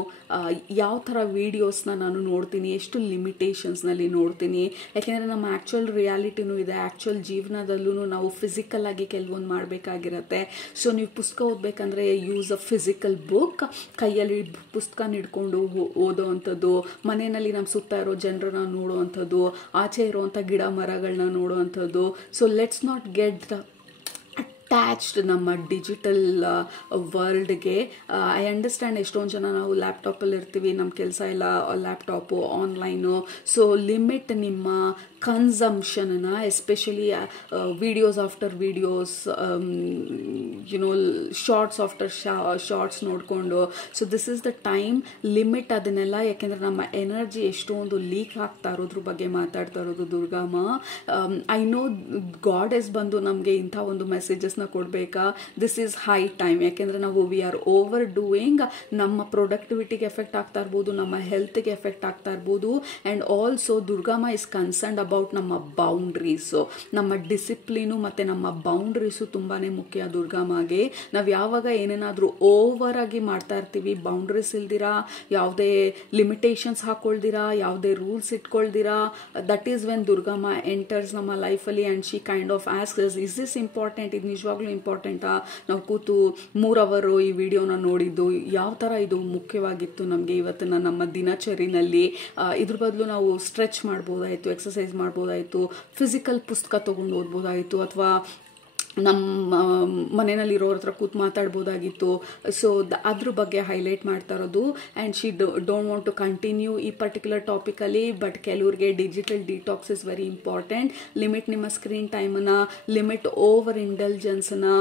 ಯಾವ ಥರ ವೀಡಿಯೋಸ್ನ ನಾನು ನೋಡ್ತೀನಿ, ಎಷ್ಟು ಲಿಮಿಟೇಷನ್ಸ್ನಲ್ಲಿ ನೋಡ್ತೀನಿ. ಯಾಕೆಂದರೆ ನಮ್ಮ ಆ್ಯಕ್ಚುಯಲ್ ರಿಯಾಲಿಟಿನೂ ಇದೆ, ಆ್ಯಕ್ಚುಯಲ್ ಜೀವನದಲ್ಲೂ ನಾವು ಫಿಸಿಕಲ್ ಆಗಿ ಕೆಲವೊಂದು ಮಾಡಬೇಕಾಗಿರತ್ತೆ. ಸೊ ನೀವು ಪುಸ್ತಕ ಓದಬೇಕಂದ್ರೆ ಯೂಸ್ ಅ ಫಿಸಿಕಲ್ ಬುಕ್. ಕೈಯಲ್ಲಿ ಪುಸ್ತಕ ಹಿಡ್ಕೊಂಡು ಓದೋ ಅಂಥದ್ದು, ಮನೆಯಲ್ಲಿ ನಮ್ಮ ಸುತ್ತ ಇರೋ ಜನರನ್ನ ನೋಡೋ ಅಂಥದ್ದು, ಆಚೆ ಇರೋವಂಥ ಗಿಡ ಮರಗಳನ್ನ ನೋಡೋ ಅಂಥದ್ದು. So let's not get attached ನಮ್ಮ ಡಿಜಿಟಲ್ ವರ್ಲ್ಡ್ಗೆ. ಐ ಅಂಡರ್ಸ್ಟ್ಯಾಂಡ್ ಎಷ್ಟೊಂದು ಜನ ನಾವು ಲ್ಯಾಪ್ಟಾಪಲ್ಲಿ ಇರ್ತೀವಿ, ನಮ್ಮ ಕೆಲಸ ಎಲ್ಲ ಲ್ಯಾಪ್ಟಾಪು, ಆನ್ಲೈನು. ಸೊ ಲಿಮಿಟ್ ನಿಮ್ಮ ಕನ್ಸಂಪ್ಷನ್ನ, especially videos after videos, shorts after shorts ನೋಡಿಕೊಂಡು. So this is the time limit ಅದನ್ನೆಲ್ಲ. ಯಾಕೆಂದರೆ ನಮ್ಮ ಎನರ್ಜಿ ಎಷ್ಟೊಂದು ಲೀಕ್ ಆಗ್ತಾ ಇರೋದ್ರ ಬಗ್ಗೆ ಮಾತಾಡ್ತಾ ಇರೋದು ದುರ್ಗಮ್ಮ. ಐ ನೋ ಗಾಡೆಸ್ ಬಂದು ನಮಗೆ ಇಂಥ ಒಂದು ಮೆಸೇಜಸ್ನ ಕೊಡಬೇಕಾ? This is high time. ಯಾಕೆಂದರೆ ನಾವು ವಿ ಆರ್ ಓವರ್ ಡೂಯಿಂಗ್. ನಮ್ಮ ಪ್ರೊಡಕ್ಟಿವಿಟಿಗೆ ಎಫೆಕ್ಟ್ ಆಗ್ತಾ ಇರ್ಬೋದು, ನಮ್ಮ ಹೆಲ್ತ್ಗೆ ಎಫೆಕ್ಟ್ ಆಗ್ತಾ ಇರ್ಬೋದು. And also Durgamma is concerned about ನಮ್ಮ ಬೌಂಡ್ರೀಸು, ನಮ್ಮ ಡಿಸಿಪ್ಲಿನು ಮತ್ತು ನಮ್ಮ ಬೌಂಡ್ರೀಸು ತುಂಬಾ ಮುಖ್ಯ ದುರ್ಗಮ್ಮಗೆ. ನಾವು ಯಾವಾಗ ಏನೇನಾದರೂ ಓವರ್ ಆಗಿ ಮಾಡ್ತಾ ಇರ್ತೀವಿ, ಬೌಂಡ್ರೀಸ್ ಇಲ್ದಿರಾ, ಯಾವುದೇ ಲಿಮಿಟೇಷನ್ಸ್ ಹಾಕೊಳ್ದಿರಾ, ಯಾವುದೇ ರೂಲ್ಸ್ ಇಟ್ಕೊಳ್ದಿರಾ, that is when Durgamma enters ನಮ್ಮ ಲೈಫಲ್ಲಿ. And she kind of asks, is this important? ಇದು ನಿಜವಾಗ್ಲೂ ಇಂಪಾರ್ಟೆಂಟಾ? ನಾವು ಕೂತು 3 hours ಈ ವಿಡಿಯೋನ ನೋಡಿದ್ದು ಯಾವ ಥರ ಇದು ಮುಖ್ಯವಾಗಿತ್ತು ನಮಗೆ ಇವತ್ತಿನ ನಮ್ಮ ದಿನಚರಿನಲ್ಲಿ? ಇದ್ರ ಬದಲು ನಾವು ಸ್ಟ್ರೆಚ್ ಮಾಡ್ಬೋದಾಯಿತು, ಎಕ್ಸಸೈಸ್ ಮಾಡ್ಬೋದಾಯಿತು, ಫಿಸಿಕಲ್ ಪುಸ್ತಕ ತೊಗೊಂಡು ಓದ್ಬೋದಾಯಿತು, ಅಥವಾ ನಮ್ಮ ಮನೆಯಲ್ಲಿರೋರ ಹತ್ರ ಕೂತು ಮಾತಾಡ್ಬೋದಾಗಿತ್ತು. ಸೊ ಅದ್ರ ಬಗ್ಗೆ ಹೈಲೈಟ್ ಮಾಡ್ತಾ ಇರೋದು. And she don't want to continue ಈ ಪರ್ಟಿಕ್ಯುಲರ್ ಟಾಪಿಕಲ್ಲಿ. ಬಟ್ ಕೆಲವ್ರಿಗೆ digital detox is very important. Limit ನಿಮ್ಮ ಸ್ಕ್ರೀನ್ ಟೈಮನ್ನು, ಲಿಮಿಟ್ ಓವರ್ ಇಂಟೆಲಿಜೆನ್ಸನ್ನು.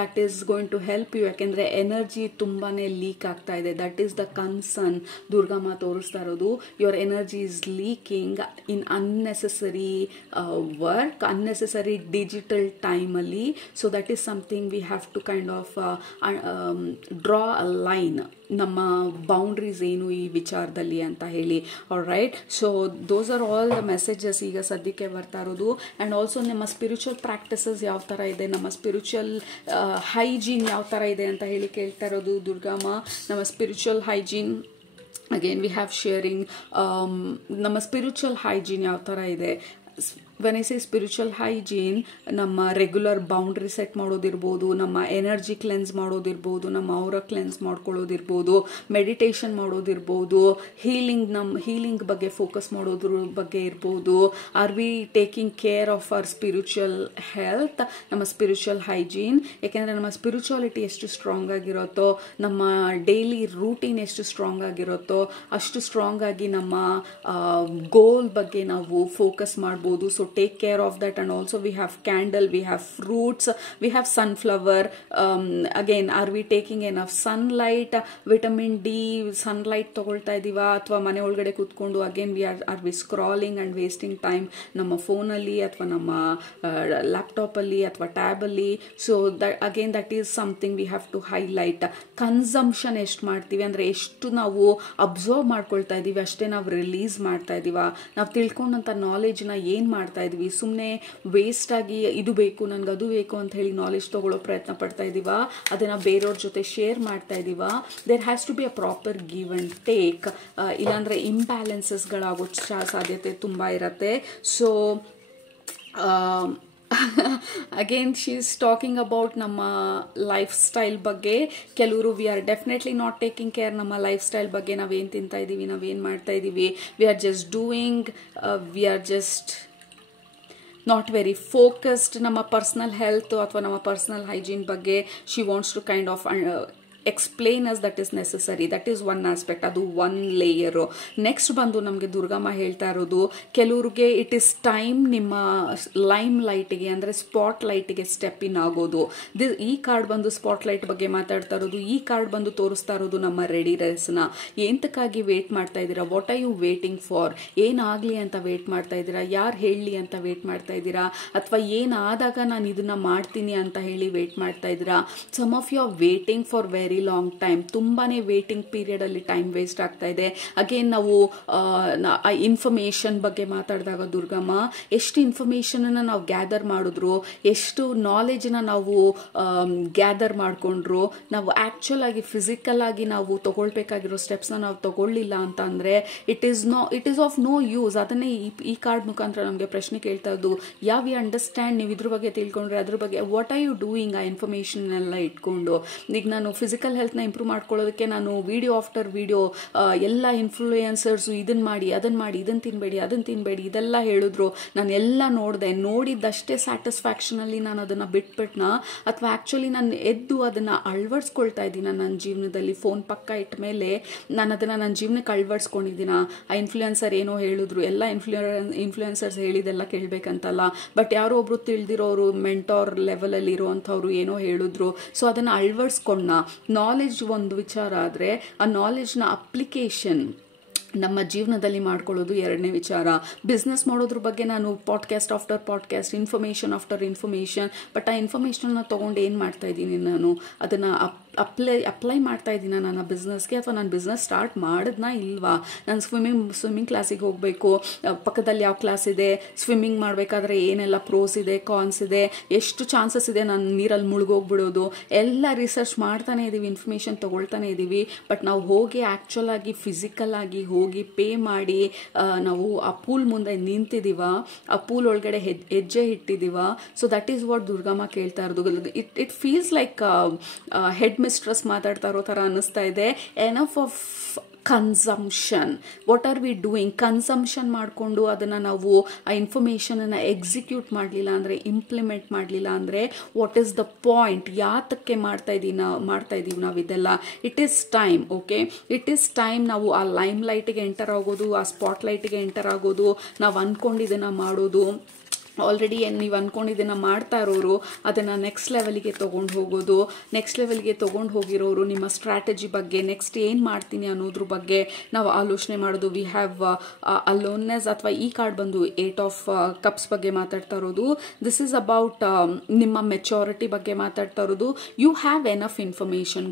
That is going to help you. ಯಾಕೆಂದರೆ ಎನರ್ಜಿ ತುಂಬಾ ಲೀಕ್ ಆಗ್ತಾ ಇದೆ. That is the concern Durgamma ತೋರಿಸ್ತಾ ಇರೋದು. Your energy is leaking in unnecessary work, unnecessary digital ಟೈಮಲ್ಲಿ. So that is something we have to kind of draw a line, ನಮ್ಮ ಬೌಂಡ್ರೀಸ್ ಏನು ಈ ವಿಚಾರದಲ್ಲಿ ಅಂತ ಹೇಳಿ. All right, so those are all the messages ಈಗ ಸದ್ಯಕ್ಕೆ ಬರ್ತಾ ಇರೋದು. ಆ್ಯಂಡ್ ಆಲ್ಸೋ ನಮ್ಮ ಸ್ಪಿರಿಚುವಲ್ ಪ್ರಾಕ್ಟಿಸಸ್ ಯಾವ ಥರ ಇದೆ, ನಮ್ಮ ಸ್ಪಿರಿಚುವಲ್ ಹೈಜೀನ್ ಯಾವ ಥರ ಇದೆ ಅಂತ ಹೇಳಿ ಕೇಳ್ತಾ ಇರೋದು ದುರ್ಗಮ್ಮ. ನಮ್ಮ spiritual hygiene again we have sharing. ನಮ್ಮ ಸ್ಪಿರಿಚುವಲ್ ಹೈಜೀನ್ ಯಾವ ಥರ ಇದೆ? When I say spiritual hygiene, ನಮ್ಮ ರೆಗ್ಯುಲರ್ ಬೌಂಡ್ರಿ ಸೆಟ್ ಮಾಡೋದಿರ್ಬೋದು, ನಮ್ಮ ಎನರ್ಜಿ ಕ್ಲೆನ್ಸ್ ಮಾಡೋದಿರ್ಬೋದು, ನಮ್ಮ ಔರ ಕ್ಲೆನ್ಸ್ ಮಾಡ್ಕೊಳ್ಳೋದಿರ್ಬೋದು, ಮೆಡಿಟೇಷನ್ ಮಾಡೋದಿರ್ಬೋದು, ಹೀಲಿಂಗ್ ಬಗ್ಗೆ ಫೋಕಸ್ ಮಾಡೋದ್ರ ಬಗ್ಗೆ ಇರ್ಬೋದು. Are we taking care of our spiritual health? ನಮ್ಮ ಸ್ಪಿರಿಚುವಲ್ ಹೈಜೀನ್. ಯಾಕೆಂದರೆ ನಮ್ಮ ಸ್ಪಿರಿಚುವಾಲಿಟಿ ಎಷ್ಟು ಸ್ಟ್ರಾಂಗ್ ಆಗಿರುತ್ತೋ, ನಮ್ಮ ಡೈಲಿ ರೂಟೀನ್ ಎಷ್ಟು ಸ್ಟ್ರಾಂಗ್ ಆಗಿರುತ್ತೋ, ಅಷ್ಟು ಸ್ಟ್ರಾಂಗ್ ಆಗಿ ನಮ್ಮ ಗೋಲ್ ಬಗ್ಗೆ ನಾವು ಫೋಕಸ್ ಮಾಡ್ಬೋದು. So take care of that. And also we have candle, we have fruits, we have sunflower. Again, are we taking enough sunlight, vitamin D, sunlight ತಗೊಳ್ತಾ ಇದೀವಾ, ಅಥವಾ ಮನೆ ಒಳಗಡೆ ಕೂತ್ಕೊಂಡು again are we scrolling and wasting time ನಮ್ಮ ಫೋನಲ್ಲಿ ಅಥವಾ ನಮ್ಮ ಲ್ಯಾಪ್ಟಾಪಲ್ಲಿ ಅಥವಾ ಟ್ಯಾಬಲ್ಲಿ. So that is something we have to highlight. Consumption ಎಷ್ಟು ಮಾಡ್ತೀವಿ ಅಂದರೆ ಎಷ್ಟು ನಾವು ಅಬ್ಸರ್ವ್ ಮಾಡ್ಕೊಳ್ತಾ ಇದ್ದೀವಿ ಅಷ್ಟೇ ನಾವು ರಿಲೀಸ್ ಮಾಡ್ತಾ ಇದ್ದೀವ. ನಾವು ತಿಳ್ಕೊಂಡಂಥ ನಾಲೆಜ್ನ ಏನು ಮಾಡ್ತಾ ಇದೀವಿ, ಸುಮ್ಮನೆ ವೇಸ್ಟ್ ಆಗಿ ಇದು ಬೇಕು ನನಗೆ ಅದು ಬೇಕು ಅಂತ ಹೇಳಿ ನಾಲೆಜ್ ತಗೊಳ್ಳೋ ಪ್ರಯತ್ನ ಪಡ್ತಾ ಇದ್ದೀವ, ಅದನ್ನು ಬೇರೆಯವ್ರ ಜೊತೆ ಶೇರ್ ಮಾಡ್ತಾ ಇದ್ದೀವ. There has to be a proper give and take. ಇಲ್ಲಾಂದರೆ ಇಂಬ್ಯಾಲೆನ್ಸಸ್ಗಳಾಗೋ ಸಾಧ್ಯತೆ ತುಂಬ ಇರುತ್ತೆ. So again she is talking about ನಮ್ಮ ಲೈಫ್ ಸ್ಟೈಲ್ ಬಗ್ಗೆ. ಕೆಲವರು we are definitely not taking care ನಮ್ಮ ಲೈಫ್ ಸ್ಟೈಲ್ ಬಗ್ಗೆ. ನಾವೇನು ತಿಂತಾ ಇದ್ದೀವಿ, ನಾವೇನು ಮಾಡ್ತಾ ಇದ್ದೀವಿ, we are just doing, we are just not very focused. ನಮ್ಮ ಪರ್ಸ್ನಲ್ ಹೆಲ್ತ್ ಅಥವಾ ನಮ್ಮ ಪರ್ಸ್ನಲ್ ಹೈಜೀನ್ ಬಗ್ಗೆ she wants to kind of explain as that is necessary. that is one aspect, ಅದು ಒನ್ ಲೇಯರು. ನೆಕ್ಸ್ಟ್ ಬಂದು ನಮಗೆ ದುರ್ಗಮ್ಮ ಹೇಳ್ತಾ ಇರೋದು, ಕೆಲವ್ರಿಗೆ ಇಟ್ ಇಸ್ ಟೈಮ್ ನಿಮ್ಮ ಲೈಮ್ ಲೈಟಿಗೆ ಅಂದರೆ ಸ್ಪಾಟ್ ಲೈಟಿಗೆ ಸ್ಟೆಪ್ ಇನ್ ಆಗೋದು. ಈ ಕಾರ್ಡ್ ಬಂದು ಸ್ಪಾಟ್ ಲೈಟ್ ಬಗ್ಗೆ ಮಾತಾಡ್ತಾ ಇರೋದು, ಈ ಕಾರ್ಡ್ ಬಂದು ತೋರಿಸ್ತಾ ಇರೋದು ನಮ್ಮ ರೆಡಿನೆಸ್ನ. ಎಂತಕ್ಕಾಗಿ ವೇಟ್ ಮಾಡ್ತಾ ಇದ್ದೀರಾ, what are you waiting for, ಏನಾಗಲಿ ಅಂತ ವೇಟ್ ಮಾಡ್ತಾ ಇದ್ದೀರಾ, ಯಾರು ಹೇಳಲಿ ಅಂತ ವೇಟ್ ಮಾಡ್ತಾ ಇದ್ದೀರಾ, ಅಥವಾ ಏನಾದಾಗ ನಾನು ಇದನ್ನ ಮಾಡ್ತೀನಿ ಅಂತ ಹೇಳಿ ವೇಟ್ ಮಾಡ್ತಾ ಇದ್ದೀರಾ. Some of you are waiting for very long time. ತುಂಬಾನೇ ವೇಟಿಂಗ್ ಪೀರಿಯಡ್ ಅಲ್ಲಿ ಟೈಮ್ ವೇಸ್ಟ್ ಆಗ್ತಾ ಇದೆ. ಅಗೇನ್ ನಾವು ಇನ್ಫಾರ್ಮೇಶನ್ ಬಗ್ಗೆ ಮಾತಾಡಿದಾಗ ದುರ್ಗಮ್ಮ, ಎಷ್ಟು ಇನ್ಫಾರ್ಮೇಶನ್ ಅನ್ನ ನಾವು ಗ್ಯಾದರ್ ಮಾಡಿದ್ರು, ಎಷ್ಟು ನಾಲೆಜ್ನ ನಾವು ಗ್ಯಾದರ್ ಮಾಡ್ಕೊಂಡ್ರು, ನಾವು ಆಕ್ಚುಲ್ ಆಗಿ ಫಿಸಿಕಲ್ ಆಗಿ ನಾವು ತಗೊಳ್ಬೇಕಾಗಿರೋ ಸ್ಟೆಪ್ಸ್ನ ನಾವು ತಗೊಳ್ಳಿಲ್ಲ ಅಂತ ಅಂದ್ರೆ it is of no use. ಅದನ್ನೇ ಈ ಕಾರ್ಡ್ ಮುಖಾಂತರ ನಮಗೆ ಪ್ರಶ್ನೆ ಕೇಳ್ತಾ ಇದ್ದು, ಯಾವ ಯು ಅಂಡರ್ಸ್ಟ್ಯಾಂಡ್, ನೀವು ಇದ್ರ ಬಗ್ಗೆ ತಿಳ್ಕೊಂಡ್ರೆ ಅದ್ರ ಬಗ್ಗೆ ವಾಟ್ ಆರ್ ಯು ಡೂಯಿಂಗ್ ಆ ಇನ್ಫಾರ್ಮೇಶನ್ ಎಲ್ಲ ಇಟ್ಕೊಂಡು. ಈಗ ನಾನು ಫಿಸಿಕಲ್ ಹೆಲ್ತ್ನ ಇಂಪ್ರೂವ್ ಮಾಡ್ಕೊಳ್ಳೋದಕ್ಕೆ ನಾನು ವಿಡಿಯೋ ಆಫ್ಟರ್ ವಿಡಿಯೋ ಎಲ್ಲ ಇನ್ಫ್ಲೂಯೆನ್ಸರ್ಸು ಇದನ್ನ ಮಾಡಿ ಇದನ್ನ ತಿನ್ಬೇಡಿ ಅದನ್ನ ತಿನ್ಬೇಡಿ ಇದೆಲ್ಲ ಹೇಳಿದ್ರು. ನಾನು ಎಲ್ಲ ನೋಡಿದ್ದಷ್ಟೇ ಸ್ಯಾಟಿಸ್ಫ್ಯಾಕ್ಷನ್ ಅಲ್ಲಿ ನಾನು ಅದನ್ನ ಬಿಟ್ಬಿಟ್ನ, ಅಥವಾ ಆಕ್ಚುಲಿ ನಾನು ಎದ್ದು ಅದನ್ನ ಅಳವಡಿಸ್ಕೊಳ್ತಾ ಇದ್ದೀನ ನನ್ನ ಜೀವನದಲ್ಲಿ. ಫೋನ್ ಪಕ್ಕ ಇಟ್ಟ ಮೇಲೆ ನಾನು ಅದನ್ನ ನನ್ನ ಜೀವನಕ್ಕೆ ಅಳವಡಿಸ್ಕೊಂಡಿದ್ದೀನ. ಆ ಇನ್ಫ್ಲೂಯೆನ್ಸರ್ ಏನೋ ಹೇಳಿದ್ರು, ಎಲ್ಲ ಇನ್ಫ್ಲೂಯೆನ್ಸರ್ಸ್ ಹೇಳಿದೆಲ್ಲ ಕೇಳಬೇಕಂತಲ್ಲ, ಬಟ್ ಯಾರೋ ಒಬ್ರು ತಿಳಿದಿರೋರು ಮೆಂಟೋರ್ ಲೆವೆಲ್ ಅಲ್ಲಿ ಇರುವಂತವ್ರು ಏನೋ ಹೇಳಿದ್ರು, ಸೊ ಅದನ್ನ ಅಳವಡಿಸ್ಕೊಂಡ. ನಾಲೆಜ್ ಒಂದು ವಿಚಾರ ಆದರೆ ಆ ನಾಲೆಜ್ನ ಅಪ್ಲಿಕೇಶನ್ ನಮ್ಮ ಜೀವನದಲ್ಲಿ ಮಾಡ್ಕೊಳ್ಳೋದು ಎರಡನೇ ವಿಚಾರ. ಬಿಸ್ನೆಸ್ ಮಾಡೋದ್ರ ಬಗ್ಗೆ ನಾನು podcast after podcast, information after information, but ಆ ಇನ್ಫಾರ್ಮೇಷನ್ನ ತೊಗೊಂಡು ಏನು ಮಾಡ್ತಾ ಇದ್ದೀನಿ, ನಾನು ಅದನ್ನು ಅಪ್ಲೈ ಮಾಡ್ತಾ ಇದ್ದೀನ ನನ್ನ ಬಿಸ್ನೆಸ್ಗೆ, ಅಥವಾ ನಾನು ಬಿಸ್ನೆಸ್ ಸ್ಟಾರ್ಟ್ ಮಾಡಿದ್ನಾ ಇಲ್ವಾ. ನಾನು ಸ್ವಿಮ್ಮಿಂಗ್ ಕ್ಲಾಸಿಗೆ ಹೋಗಬೇಕು, ಪಕ್ಕದಲ್ಲಿ ಯಾವ ಕ್ಲಾಸ್ ಇದೆ, ಸ್ವಿಮ್ಮಿಂಗ್ ಮಾಡಬೇಕಾದ್ರೆ ಏನೆಲ್ಲ ಪ್ರೋಸ್ ಇದೆ, ಕಾನ್ಸ್ ಇದೆ, ಎಷ್ಟು ಚಾನ್ಸಸ್ ಇದೆ ನಾನು ನೀರಲ್ಲಿ ಮುಳುಗೋಗ್ಬಿಡೋದು, ಎಲ್ಲ ರಿಸರ್ಚ್ ಮಾಡ್ತಾನೆ ಇದ್ದೀವಿ, ಇನ್ಫಾರ್ಮೇಷನ್ ತೊಗೊಳ್ತಾನೆ ಇದ್ದೀವಿ. ಬಟ್ ನಾವು ಹೋಗಿ ಆ್ಯಕ್ಚುಲ್ ಆಗಿ ಫಿಸಿಕಲ್ ಆಗಿ ಹೋಗಿ ಪೇ ಮಾಡಿ ನಾವು ಆ ಪೂಲ್ ಮುಂದೆ ನಿಂತಿದ್ದೀವ, ಆ ಪೂಲ್ ಒಳಗಡೆ ಹೆಜ್ಜೆ ಇಟ್ಟಿದ್ದೀವ. So that is what Durgamma ಕೇಳ್ತಾ ಇರೋದು. It feels like headmistress ಮಾತಾಡ್ತಾ ಇರೋ ಥರ ಅನ್ನಿಸ್ತಾ ಇದೆ. Enough of consumption, what are we doing. Consumption ಮಾಡಿಕೊಂಡು ಅದನ್ನು ನಾವು ಆ ಇನ್ಫಾರ್ಮೇಷನನ್ನು ಎಕ್ಸಿಕ್ಯೂಟ್ ಮಾಡಲಿಲ್ಲ ಅಂದರೆ, ಇಂಪ್ಲಿಮೆಂಟ್ ಮಾಡಲಿಲ್ಲ ಅಂದರೆ, ವಾಟ್ ಈಸ್ ದ ಪಾಯಿಂಟ್, ಯಾತಕ್ಕೆ ಮಾಡ್ತಾ ಇದ್ದೀವಿ ನಾವು ಇದೆಲ್ಲ. It is time, okay, it is time ನಾವು ಆ ಲೈಮ್ ಲೈಟಿಗೆ ಎಂಟರ್ ಆಗೋದು, ಆ ಸ್ಪಾಟ್ ಲೈಟಿಗೆ ಎಂಟರ್ ಆಗೋದು, ನಾವು ಅಂದ್ಕೊಂಡಿದ್ದನ್ನು ಮಾಡೋದು. ಆಲ್ರೆಡಿ ನೀವು ಅಂದ್ಕೊಂಡಿದ್ದನ್ನು ಮಾಡ್ತಾ ಇರೋರು ಅದನ್ನು ನೆಕ್ಸ್ಟ್ ಲೆವೆಲ್ಗೆ ತೊಗೊಂಡು ಹೋಗೋದು. ನೆಕ್ಸ್ಟ್ ಲೆವೆಲ್ಗೆ ತೊಗೊಂಡು ಹೋಗಿರೋರು ನಿಮ್ಮ ಸ್ಟ್ರಾಟಜಿ ಬಗ್ಗೆ, ನೆಕ್ಸ್ಟ್ ಏನು ಮಾಡ್ತೀನಿ ಅನ್ನೋದ್ರ ಬಗ್ಗೆ ನಾವು ಆಲೋಚನೆ ಮಾಡೋದು. ವಿ ಹ್ಯಾವ್ ಅಲೋನ್ನೆಸ್, ಅಥವಾ ಈ ಕಾರ್ಡ್ ಬಂದು 8 ಆಫ್ ಕಪ್ಸ್ ಬಗ್ಗೆ ಮಾತಾಡ್ತಾ ಇರೋದು. ದಿಸ್ ಈಸ್ ಅಬೌಟ್ ನಿಮ್ಮ ಮೆಚೋರಿಟಿ ಬಗ್ಗೆ ಮಾತಾಡ್ತಾ ಇರೋದು. You have enough information,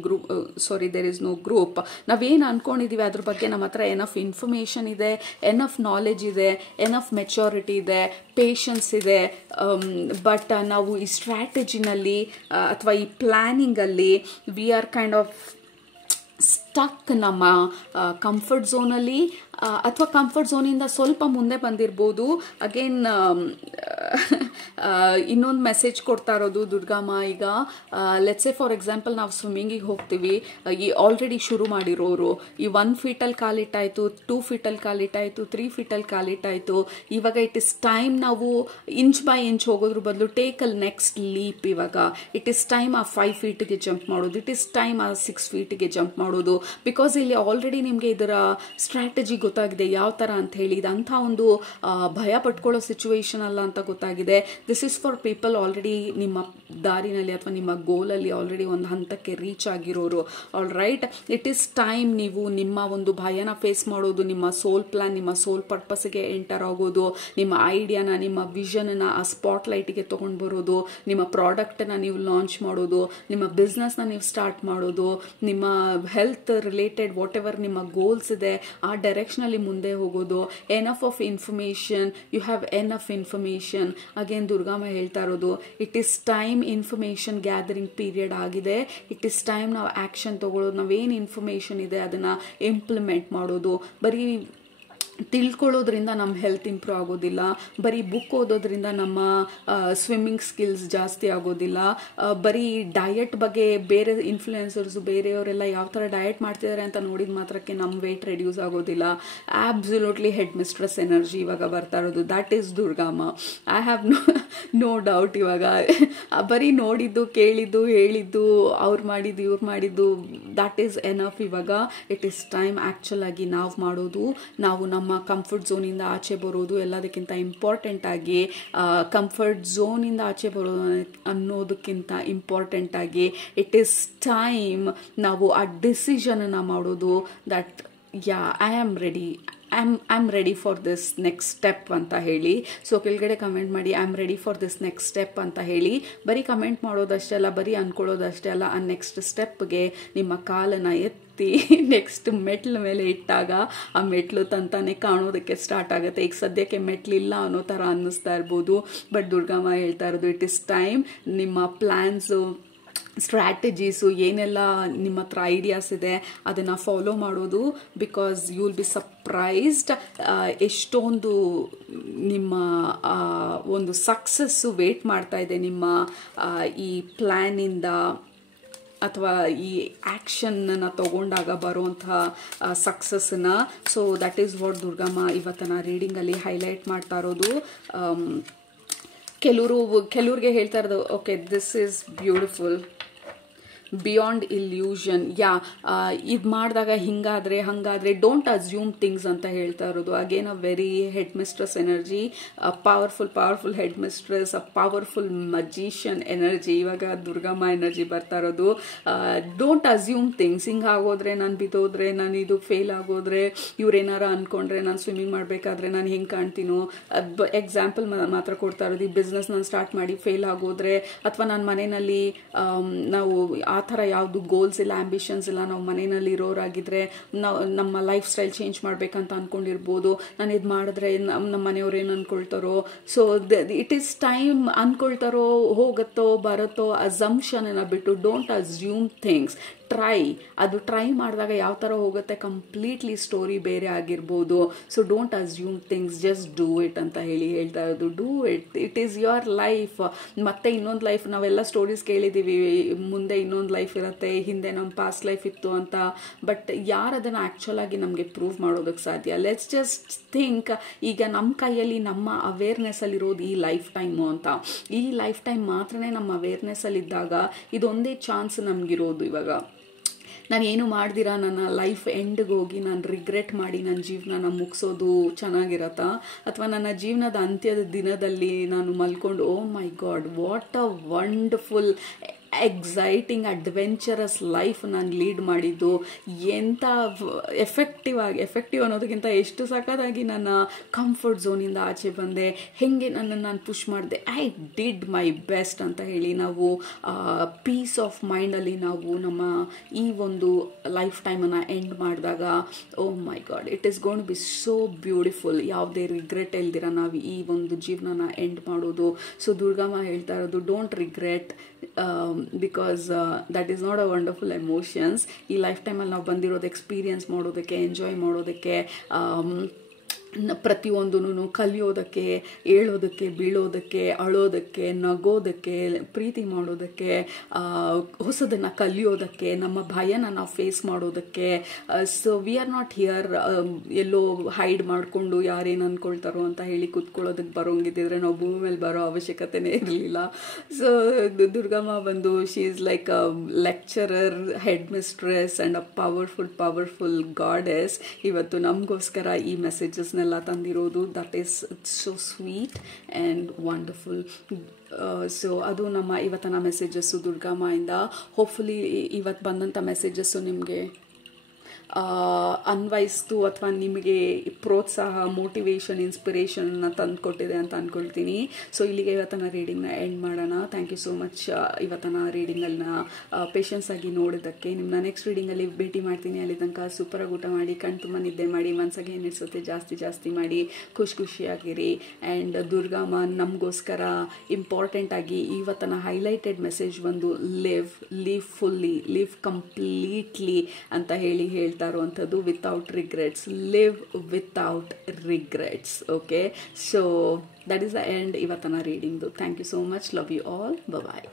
there is no group. ನಾವೇನು ಅಂದ್ಕೊಂಡಿದ್ದೀವಿ ಅದ್ರ ಬಗ್ಗೆ ನಮ್ಮ ಹತ್ರ ಎನಫ್ ಇನ್ಫಾರ್ಮೇಷನ್ ಇದೆ, ಎನಫ್ ನಾಲೆಜ್ ಇದೆ, ಎನಫ್ ಮೆಚೋರಿಟಿ ಇದೆ, ಪೇಷನ್ಸ್ ಇದೆ. ಬಟ್ ನಾವು ಈ ಸ್ಟ್ರಾಟಜಿನಲ್ಲಿ ಅಥವಾ ಈ ಪ್ಲಾನಿಂಗಲ್ಲಿ we are kind of stuck ನಮ್ಮ ಕಂಫರ್ಟ್ ಝೋನಲ್ಲಿ, ಅಥವಾ ಕಂಫರ್ಟ್ ಝೋನಿಂದ ಸ್ವಲ್ಪ ಮುಂದೆ ಬಂದಿರ್ಬೋದು. ಅಗೇನ್ ಇನ್ನೊಂದು ಮೆಸೇಜ್ ಕೊಡ್ತಾ ಇರೋದು ದುರ್ಗಮ್ಮ. ಈಗ ಲೆಟ್ಸ್ ಸೇ ಫಾರ್ ಎಕ್ಸಾಂಪಲ್ ನಾವು ಸ್ವಿಮ್ಮಿಂಗಿಗೆ ಹೋಗ್ತೀವಿ, ಈ ಆಲ್ರೆಡಿ ಶುರು ಮಾಡಿರೋರು ಈ 1 ಫೀಟಲ್ಲಿ ಕಾಲಿಟ್ಟಾಯಿತು, 2 ಫೀಟಲ್ಲಿ ಕಾಲಿಟ್ಟಾಯಿತು, 3 ಫೀಟಲ್ಲಿ ಕಾಲಿಟ್ಟಾಯಿತು. ಇವಾಗ ಇಟ್ ಇಸ್ ಟೈಮ್ ನಾವು ಇಂಚ್ ಬೈ ಇಂಚ್ ಹೋಗೋದ್ರ ಬದಲು ಟೇಕ್ ಅಲ್ ನೆಕ್ಸ್ಟ್ ಲೀಪ್. ಇವಾಗ ಇಟ್ ಇಸ್ ಟೈಮ್ ಆ 5 ಫೀಟ್ಗೆ ಜಂಪ್ ಮಾಡೋದು, ಇಟ್ ಇಸ್ ಟೈಮ್ ಆ 6 ಫೀಟ್ಗೆ ಜಂಪ್ ಮಾಡೋದು. ಬಿಕಾಸ್ ಇಲ್ಲಿ ಆಲ್ರೆಡಿ ನಿಮಗೆ ಇದರ ಸ್ಟ್ರಾಟಜಿ ಗೊತ್ತಾಗಿದೆ ಯಾವ ಥರ ಅಂತ ಹೇಳಿ. ಇದಂಥ ಒಂದು ಭಯ ಪಟ್ಕೊಳ್ಳೋ ಸಿಚುವೇಶನ್ ಅಲ್ಲ ಅಂತ ಗೊತ್ತಾಗಿದೆ. This is for people already ನಿಮ್ಮ ದಾರಿನಲ್ಲಿ ಅಥವಾ ನಿಮ್ಮ ಗೋಲಲ್ಲಿ ಆಲ್ರೆಡಿ ಒಂದು ಹಂತಕ್ಕೆ ರೀಚ್ ಆಗಿರೋರು. All right, it is time ನೀವು ನಿಮ್ಮ ಒಂದು ಭಯನ ಫೇಸ್ ಮಾಡೋದು, ನಿಮ್ಮ ಸೋಲ್ ಪ್ಲಾನ್, ನಿಮ್ಮ ಸೋಲ್ ಪರ್ಪಸ್ಗೆ ಎಂಟರ್ ಆಗೋದು, ನಿಮ್ಮ ಐಡಿಯಾನ, ನಿಮ್ಮ ವಿಷನ್ನ ಆ ಸ್ಪಾಟ್ ಲೈಟ್ಗೆ ತೊಗೊಂಡು ಬರೋದು, ನಿಮ್ಮ ಪ್ರಾಡಕ್ಟನ್ನ ನೀವು ಲಾಂಚ್ ಮಾಡೋದು, ನಿಮ್ಮ ಬಿಸ್ನೆಸ್ನ ನೀವು ಸ್ಟಾರ್ಟ್ ಮಾಡೋದು, ನಿಮ್ಮ ಹೆಲ್ತ್ ರಿಲೇಟೆಡ್ ವಾಟ್ ಎವರ್ ನಿಮ್ಮ ಗೋಲ್ಸ್ ಇದೆ ಆ ಡೈರೆಕ್ಷನಲ್ಲಿ ಮುಂದೆ ಹೋಗೋದು. Enough of information, you have enough information. Again Durgamma ಹೇಳ್ತಾ ಇರೋದು, it is time information gathering period ಆಗಿದೆ. ಇಟ್ ಈಸ್ ಟೈಮ್ ನಾವು ಆ್ಯಕ್ಷನ್ ತಗೊಳ್ಳೋದು, ನಾವೇನು ಇನ್ಫಾರ್ಮೇಶನ್ ಇದೆ ಅದನ್ನು ಇಂಪ್ಲಿಮೆಂಟ್ ಮಾಡೋದು. ಬರೀ ತಿಳ್ಕೊಳ್ಳೋದ್ರಿಂದ ನಮ್ಮ ಹೆಲ್ತ್ ಇಂಪ್ರೂವ್ ಆಗೋದಿಲ್ಲ, ಬರೀ ಬುಕ್ ಓದೋದ್ರಿಂದ ನಮ್ಮ ಸ್ವಿಮ್ಮಿಂಗ್ ಸ್ಕಿಲ್ಸ್ ಜಾಸ್ತಿ ಆಗೋದಿಲ್ಲ, ಬರೀ ಡಯಟ್ ಬಗ್ಗೆ ಬೇರೆ ಇನ್ಫ್ಲುಯೆನ್ಸರ್ಸು ಬೇರೆಯವರೆಲ್ಲ ಯಾವ ಥರ ಡಯಟ್ ಮಾಡ್ತಿದ್ದಾರೆ ಅಂತ ನೋಡಿದ ಮಾತ್ರಕ್ಕೆ ನಮ್ಮ ವೆಯ್ಟ್ ರೆಡ್ಯೂಸ್ ಆಗೋದಿಲ್ಲ. ಆಬ್ಸಲ್ಯೂಟ್ಲಿ ಹೆಡ್ ಮಿಸ್ಟ್ರೆಸ್ ಎನರ್ಜಿ ಇವಾಗ ಬರ್ತಾ ಇರೋದು. That is Durgamma. I have no doubt. ಇವಾಗ ಬರೀ ನೋಡಿದ್ದು, ಕೇಳಿದ್ದು, ಹೇಳಿದ್ದು, ಅವ್ರು ಮಾಡಿದ್ದು, ಇವ್ರು ಮಾಡಿದ್ದು, ದ್ಯಾಟ್ ಈಸ್ ಎನಫ್. ಇವಾಗ ಇಟ್ ಈಸ್ ಟೈಮ್ ಆ್ಯಕ್ಚುಲ್ ಆಗಿ ನಾವು ಮಾಡೋದು, ನಾವು ನಮ್ಮ ಕಂಫರ್ಟ್ ಝೋನಿಂದ ಆಚೆ ಬರೋದು. ಎಲ್ಲದಕ್ಕಿಂತ ಇಂಪಾರ್ಟೆಂಟ್ ಆಗಿ ಕಂಫರ್ಟ್ ಝೋನಿಂದ ಆಚೆ ಬರೋದು ಅನ್ನೋದಕ್ಕಿಂತ ಇಂಪಾರ್ಟೆಂಟ್ ಆಗಿ ಇಟ್ ಈಸ್ ಟೈಮ್ ನಾವು ಆ ಡಿಸಿಷನನ್ನು ಮಾಡೋದು. That I am ready, I am ready for this next step ಅಂತ ಹೇಳಿ. ಸೊ ಕೆಳಗಡೆ ಕಮೆಂಟ್ ಮಾಡಿ I am ready for this next step ಅಂತ ಹೇಳಿ. ಬರೀ ಕಮೆಂಟ್ ಮಾಡೋದಷ್ಟೇ ಅಲ್ಲ, ಬರೀ ಅಂದ್ಕೊಳ್ಳೋದಷ್ಟೇ ಅಲ್ಲ, ಆ ನೆಕ್ಸ್ಟ್ ಸ್ಟೆಪ್ಗೆ ನಿಮ್ಮ ಕಾಲನ್ನು ಎತ್ತಿ ನೆಕ್ಸ್ಟ್ ಮೆಟ್ಲ ಮೇಲೆ ಇಟ್ಟಾಗ ಆ ಮೆಟ್ಲು ತಂತಾನೆ ಕಾಣೋದಕ್ಕೆ ಸ್ಟಾರ್ಟ್ ಆಗುತ್ತೆ. ಈಗ ಸದ್ಯಕ್ಕೆ ಮೆಟ್ಲಿಲ್ಲ ಅನ್ನೋ ಥರ ಅನ್ನಿಸ್ತಾ ಇರ್ಬೋದು, ಬಟ್ ದುರ್ಗಾಮ ಹೇಳ್ತಾ ಇರೋದು ಇಟ್ ಇಸ್ ಟೈಮ್ ನಿಮ್ಮ ಪ್ಲ್ಯಾನ್ಸು, ಸ್ಟ್ರಾಟಜೀಸು, ಏನೆಲ್ಲ ನಿಮ್ಮ ಹತ್ರ ಐಡಿಯಾಸ್ ಇದೆ ಅದನ್ನು ಫಾಲೋ ಮಾಡೋದು. Because you will be surprised ಎಷ್ಟೊಂದು ನಿಮ್ಮ ಒಂದು ಸಕ್ಸಸ್ಸು ವೇಟ್ ಮಾಡ್ತಾ ಇದೆ ನಿಮ್ಮ ಈ ಪ್ಲ್ಯಾನಿಂದ ಅಥವಾ ಈ ಆ್ಯಕ್ಷನ್ನ ತಗೊಂಡಾಗ ಬರುವಂತಹ ಸಕ್ಸಸ್ಸನ್ನ. So that is what Durgamma ಇವತ್ತಿನ ರೀಡಿಂಗಲ್ಲಿ ಹೈಲೈಟ್ ಮಾಡ್ತಾ ಇರೋದು. ಕೆಲವ್ರಿಗೆ ಹೇಳ್ತಾ ಇರೋದು, okay this is beautiful, beyond illusion. ಇದು ಮಾಡಿದಾಗ ಹಿಂಗಾದರೆ ಹಂಗಾದರೆ ಡೋಂಟ್ ಅಸ್ಯೂಮ್ ಥಿಂಗ್ಸ್ ಅಂತ ಹೇಳ್ತಾ ಇರೋದು. Again a very headmistress energy, powerful headmistress, a powerful magician energy ಇವಾಗ ದುರ್ಗಮ್ಮ ಎನರ್ಜಿ ಬರ್ತಾ ಇರೋದು. Don't assume things. ಹಿಂಗಾಗೋದ್ರೆ ನಾನು ಬಿದ್ದೋದ್ರೆ, ನಾನು ಇದು ಫೇಲ್ ಆಗೋದ್ರೆ, ಇವ್ರೇನಾರ ಅಂದ್ಕೊಂಡ್ರೆ, ನಾನು ಸ್ವಿಮ್ಮಿಂಗ್ ಮಾಡಬೇಕಾದ್ರೆ ನಾನು ಹೆಂಗೆ ಕಾಣ್ತೀನೋ, ಎಕ್ಸಾಂಪಲ್ ಮಾತ್ರ ಕೊಡ್ತಾ ಇರೋದು. ಈ ಬಿಸ್ನೆಸ್ ನಾನು ಸ್ಟಾರ್ಟ್ ಮಾಡಿ ಫೇಲ್ ಆಗೋದ್ರೆ, ಅಥವಾ ನನ್ನ ಮನೆಯಲ್ಲಿ ನಾವು ಆ ಥರ ಯಾವುದು ಗೋಲ್ಸ್ ಇಲ್ಲ, ಆಂಬಿಷನ್ಸ್ ಇಲ್ಲ, ನಾವು ಮನೆಯಲ್ಲಿ ಇರೋರಾಗಿದ್ರೆ ನಾವು ನಮ್ಮ ಲೈಫ್ ಸ್ಟೈಲ್ ಚೇಂಜ್ ಮಾಡಬೇಕಂತ ಅಂದ್ಕೊಂಡಿರ್ಬೋದು. ನಾನು ಇದು ಮಾಡಿದ್ರೆ ನಮ್ಮ ಮನೆಯವ್ರು ಏನು ಅಂದ್ಕೊಳ್ತಾರೋ. ಸೊ ಇಟ್ ಈಸ್ ಟೈಮ್ ಅಂದ್ಕೊಳ್ತಾರೋ, ಹೋಗುತ್ತೋ ಬರುತ್ತೋ ಅಸಂಪ್ಷನನ್ನು ಬಿಟ್ಟು ಡೋಂಟ್ ಅಸ್ಯೂಮ್ ಥಿಂಗ್ಸ್. ಅದು ಟ್ರೈ ಮಾಡಿದಾಗ ಯಾವ ಥರ ಹೋಗುತ್ತೆ ಕಂಪ್ಲೀಟ್ಲಿ ಸ್ಟೋರಿ ಬೇರೆ ಆಗಿರ್ಬೋದು. So don't assume things, just do it ಅಂತ ಹೇಳ್ತಾ ಇರೋದು. Do it, it is your life. ಮತ್ತೆ ಇನ್ನೊಂದು ಲೈಫ್, ನಾವೆಲ್ಲ ಸ್ಟೋರೀಸ್ ಕೇಳಿದ್ದೀವಿ, ಮುಂದೆ ಇನ್ನೊಂದು ಲೈಫ್ ಇರುತ್ತೆ, ಹಿಂದೆ ನಮ್ಮ ಪಾಸ್ಟ್ ಲೈಫ್ ಇತ್ತು ಅಂತ. ಬಟ್ ಯಾರು ಅದನ್ನು ಆ್ಯಕ್ಚುಲ್ ಆಗಿ ನಮಗೆ ಪ್ರೂವ್ ಮಾಡೋದಕ್ಕೆ ಸಾಧ್ಯ? ಲೆಟ್ಸ್ ಜಸ್ಟ್ ಥಿಂಕ್, ಈಗ ನಮ್ಮ ಕೈಯಲ್ಲಿ ನಮ್ಮ ಅವೇರ್ನೆಸ್ಸಲ್ಲಿರೋದು ಈ ಲೈಫ್ ಟೈಮು ಅಂತ. ಈ ಲೈಫ್ ಟೈಮ್ ಮಾತ್ರನೇ ನಮ್ಮ ಅವೇರ್ನೆಸ್ಸಲ್ಲಿದ್ದಾಗ ಇದೊಂದೇ ಚಾನ್ಸ್ ನಮಗಿರೋದು. ಇವಾಗ ನಾನು ಏನು ಮಾಡ್ದಿರಾ ನನ್ನ ಲೈಫ್ ಎಂಡ್ಗೆ ಹೋಗಿ ನಾನು ರಿಗ್ರೆಟ್ ಮಾಡಿ ನನ್ನ ಜೀವನನ ಮುಗಿಸೋದು ಚೆನ್ನಾಗಿರತ್ತಾ? ಅಥವಾ ನನ್ನ ಜೀವನದ ಅಂತ್ಯದ ದಿನದಲ್ಲಿ ನಾನು ಮಲ್ಕೊಂಡು oh my god what a wonderful exciting adventurous life ನಾನು ಲೀಡ್ ಮಾಡಿದ್ದು, ಎಂಥ ಎಫೆಕ್ಟಿವ್ ಅನ್ನೋದಕ್ಕಿಂತ ಎಷ್ಟು ಸಖತ್ತಾಗಿ ನನ್ನ ಕಂಫರ್ಟ್ ಝೋನಿಂದ ಆಚೆ ಬಂದೆ, ಹೆಂಗೆ ನನ್ನನ್ನು ನಾನು ಪುಷ್ ಮಾಡಿದೆ, ಐ ಡಿಡ್ ಮೈ ಬೆಸ್ಟ್ ಅಂತ ಹೇಳಿ ನಾವು ಪೀಸ್ ಆಫ್ ಮೈಂಡಲ್ಲಿ ನಾವು ನಮ್ಮ ಈ ಒಂದು ಲೈಫ್ ಟೈಮನ್ನು ಎಂಡ್ ಮಾಡಿದಾಗ oh my god it is gonna be so beautiful. ಯಾವುದೇ ರಿಗ್ರೆಟ್ ಇಲ್ದಿರ ನಾವು ಈ ಒಂದು ಜೀವನನ ಎಂಡ್ ಮಾಡೋದು. ಸೊ ದುರ್ಗಮ್ಮ ಹೇಳ್ತಾ ಇರೋದು don't regret, because that is not a wonderful emotions. ಈ ಲೈಫ್ ಟೈಮಲ್ಲಿ ನಾವು ಬಂದಿರೋದು ಎಕ್ಸ್ಪೀರಿಯನ್ಸ್ ಮಾಡೋದಕ್ಕೆ, ಎಂಜಾಯ್ ಮಾಡೋದಕ್ಕೆ, ಪ್ರತಿಯೊಂದೂ ಕಲಿಯೋದಕ್ಕೆ, ಏಳೋದಕ್ಕೆ, ಬೀಳೋದಕ್ಕೆ, ಅಳೋದಕ್ಕೆ, ನಗೋದಕ್ಕೆ, ಪ್ರೀತಿ ಮಾಡೋದಕ್ಕೆ, ಹೊಸದನ್ನು ಕಲಿಯೋದಕ್ಕೆ, ನಮ್ಮ ಭಯನ ನಾವು ಫೇಸ್ ಮಾಡೋದಕ್ಕೆ. So we R not here yellow hide ಮಾಡಿಕೊಂಡು ಯಾರೇನು ಅಂದ್ಕೊಳ್ತಾರೋ ಅಂತ ಹೇಳಿ ಕೂತ್ಕೊಳ್ಳೋದಕ್ಕೆ ಬರೋಂಗಿದ್ದಿದ್ರೆ ನಾವು ಭೂಮಿ ಮೇಲೆ ಬರೋ ಅವಶ್ಯಕತೆನೇ ಇರಲಿಲ್ಲ. ಸೊ ದುರ್ಗಮ್ಮ ಬಂದು she is like a lecturer, headmistress and a powerful goddess. ಇವತ್ತು ನಮಗೋಸ್ಕರ ಈ ಮೆಸೇಜಸ್ನೆಲ್ಲ ತಂದಿರೋದು. That is so sweet and wonderful. So ಅದು ನಮ್ಮ ಇವತ್ತಿನ ಮೆಸೇಜಸ್ಸು ದುರ್ಗಮ್ಮಯಿಂದ. ಹೋಪ್ಫುಲಿ ಇವತ್ತು ಬಂದಂಥ ಮೆಸೇಜಸ್ಸು ನಿಮಗೆ ಅನ್ವಯಿಸ್ತು ಅಥವಾ ನಿಮಗೆ ಪ್ರೋತ್ಸಾಹ, ಮೋಟಿವೇಶನ್, ಇನ್ಸ್ಪಿರೇಷನ್ನ ತಂದು ಕೊಟ್ಟಿದೆ ಅಂತ ಅಂದ್ಕೊಳ್ತೀನಿ. ಸೊ ಇಲ್ಲಿಗೆ ಇವತ್ತಿನ ರೀಡಿಂಗ್ನ ಎಂಡ್ ಮಾಡೋಣ. ಥ್ಯಾಂಕ್ ಯು ಸೋ ಮಚ್ ಇವತ್ತಿನ ರೀಡಿಂಗನ್ನ ಪೇಷನ್ಸ್ ಆಗಿ ನೋಡೋದಕ್ಕೆ. ನಿಮ್ಮನ್ನ ನೆಕ್ಸ್ಟ್ ರೀಡಿಂಗಲ್ಲಿ ಭೇಟಿ ಮಾಡ್ತೀನಿ. ಅಲ್ಲಿ ತನಕ ಸೂಪರಾಗಿ ಊಟ ಮಾಡಿ, ಕಣ್ ತುಂಬ ನಿದ್ದೆ ಮಾಡಿ, ಮನಸ್ಸಿಗೆ ಏನಿಸುತ್ತೆ ಜಾಸ್ತಿ ಮಾಡಿ, ಖುಷಿಯಾಗಿರಿ. ಆ್ಯಂಡ್ ದುರ್ಗಮ್ಮ ನಮಗೋಸ್ಕರ ಇಂಪಾರ್ಟೆಂಟ್ ಆಗಿ ಇವತ್ತಿನ ಹೈಲೈಟೆಡ್ ಮೆಸೇಜ್ ಬಂದು ಲಿವ್ ಫುಲ್ಲಿ, ಲಿವ್ ಕಂಪ್ಲೀಟ್ಲಿ ಅಂತ ಹೇಳ್ತಾ ಇರುವಂಥದ್ದು. Without regrets, live without regrets. Okay, so that is the end ಇವತ್ತಿನ ರೀಡಿಂಗ್ದು. Thank you so much. Love you all. Bye.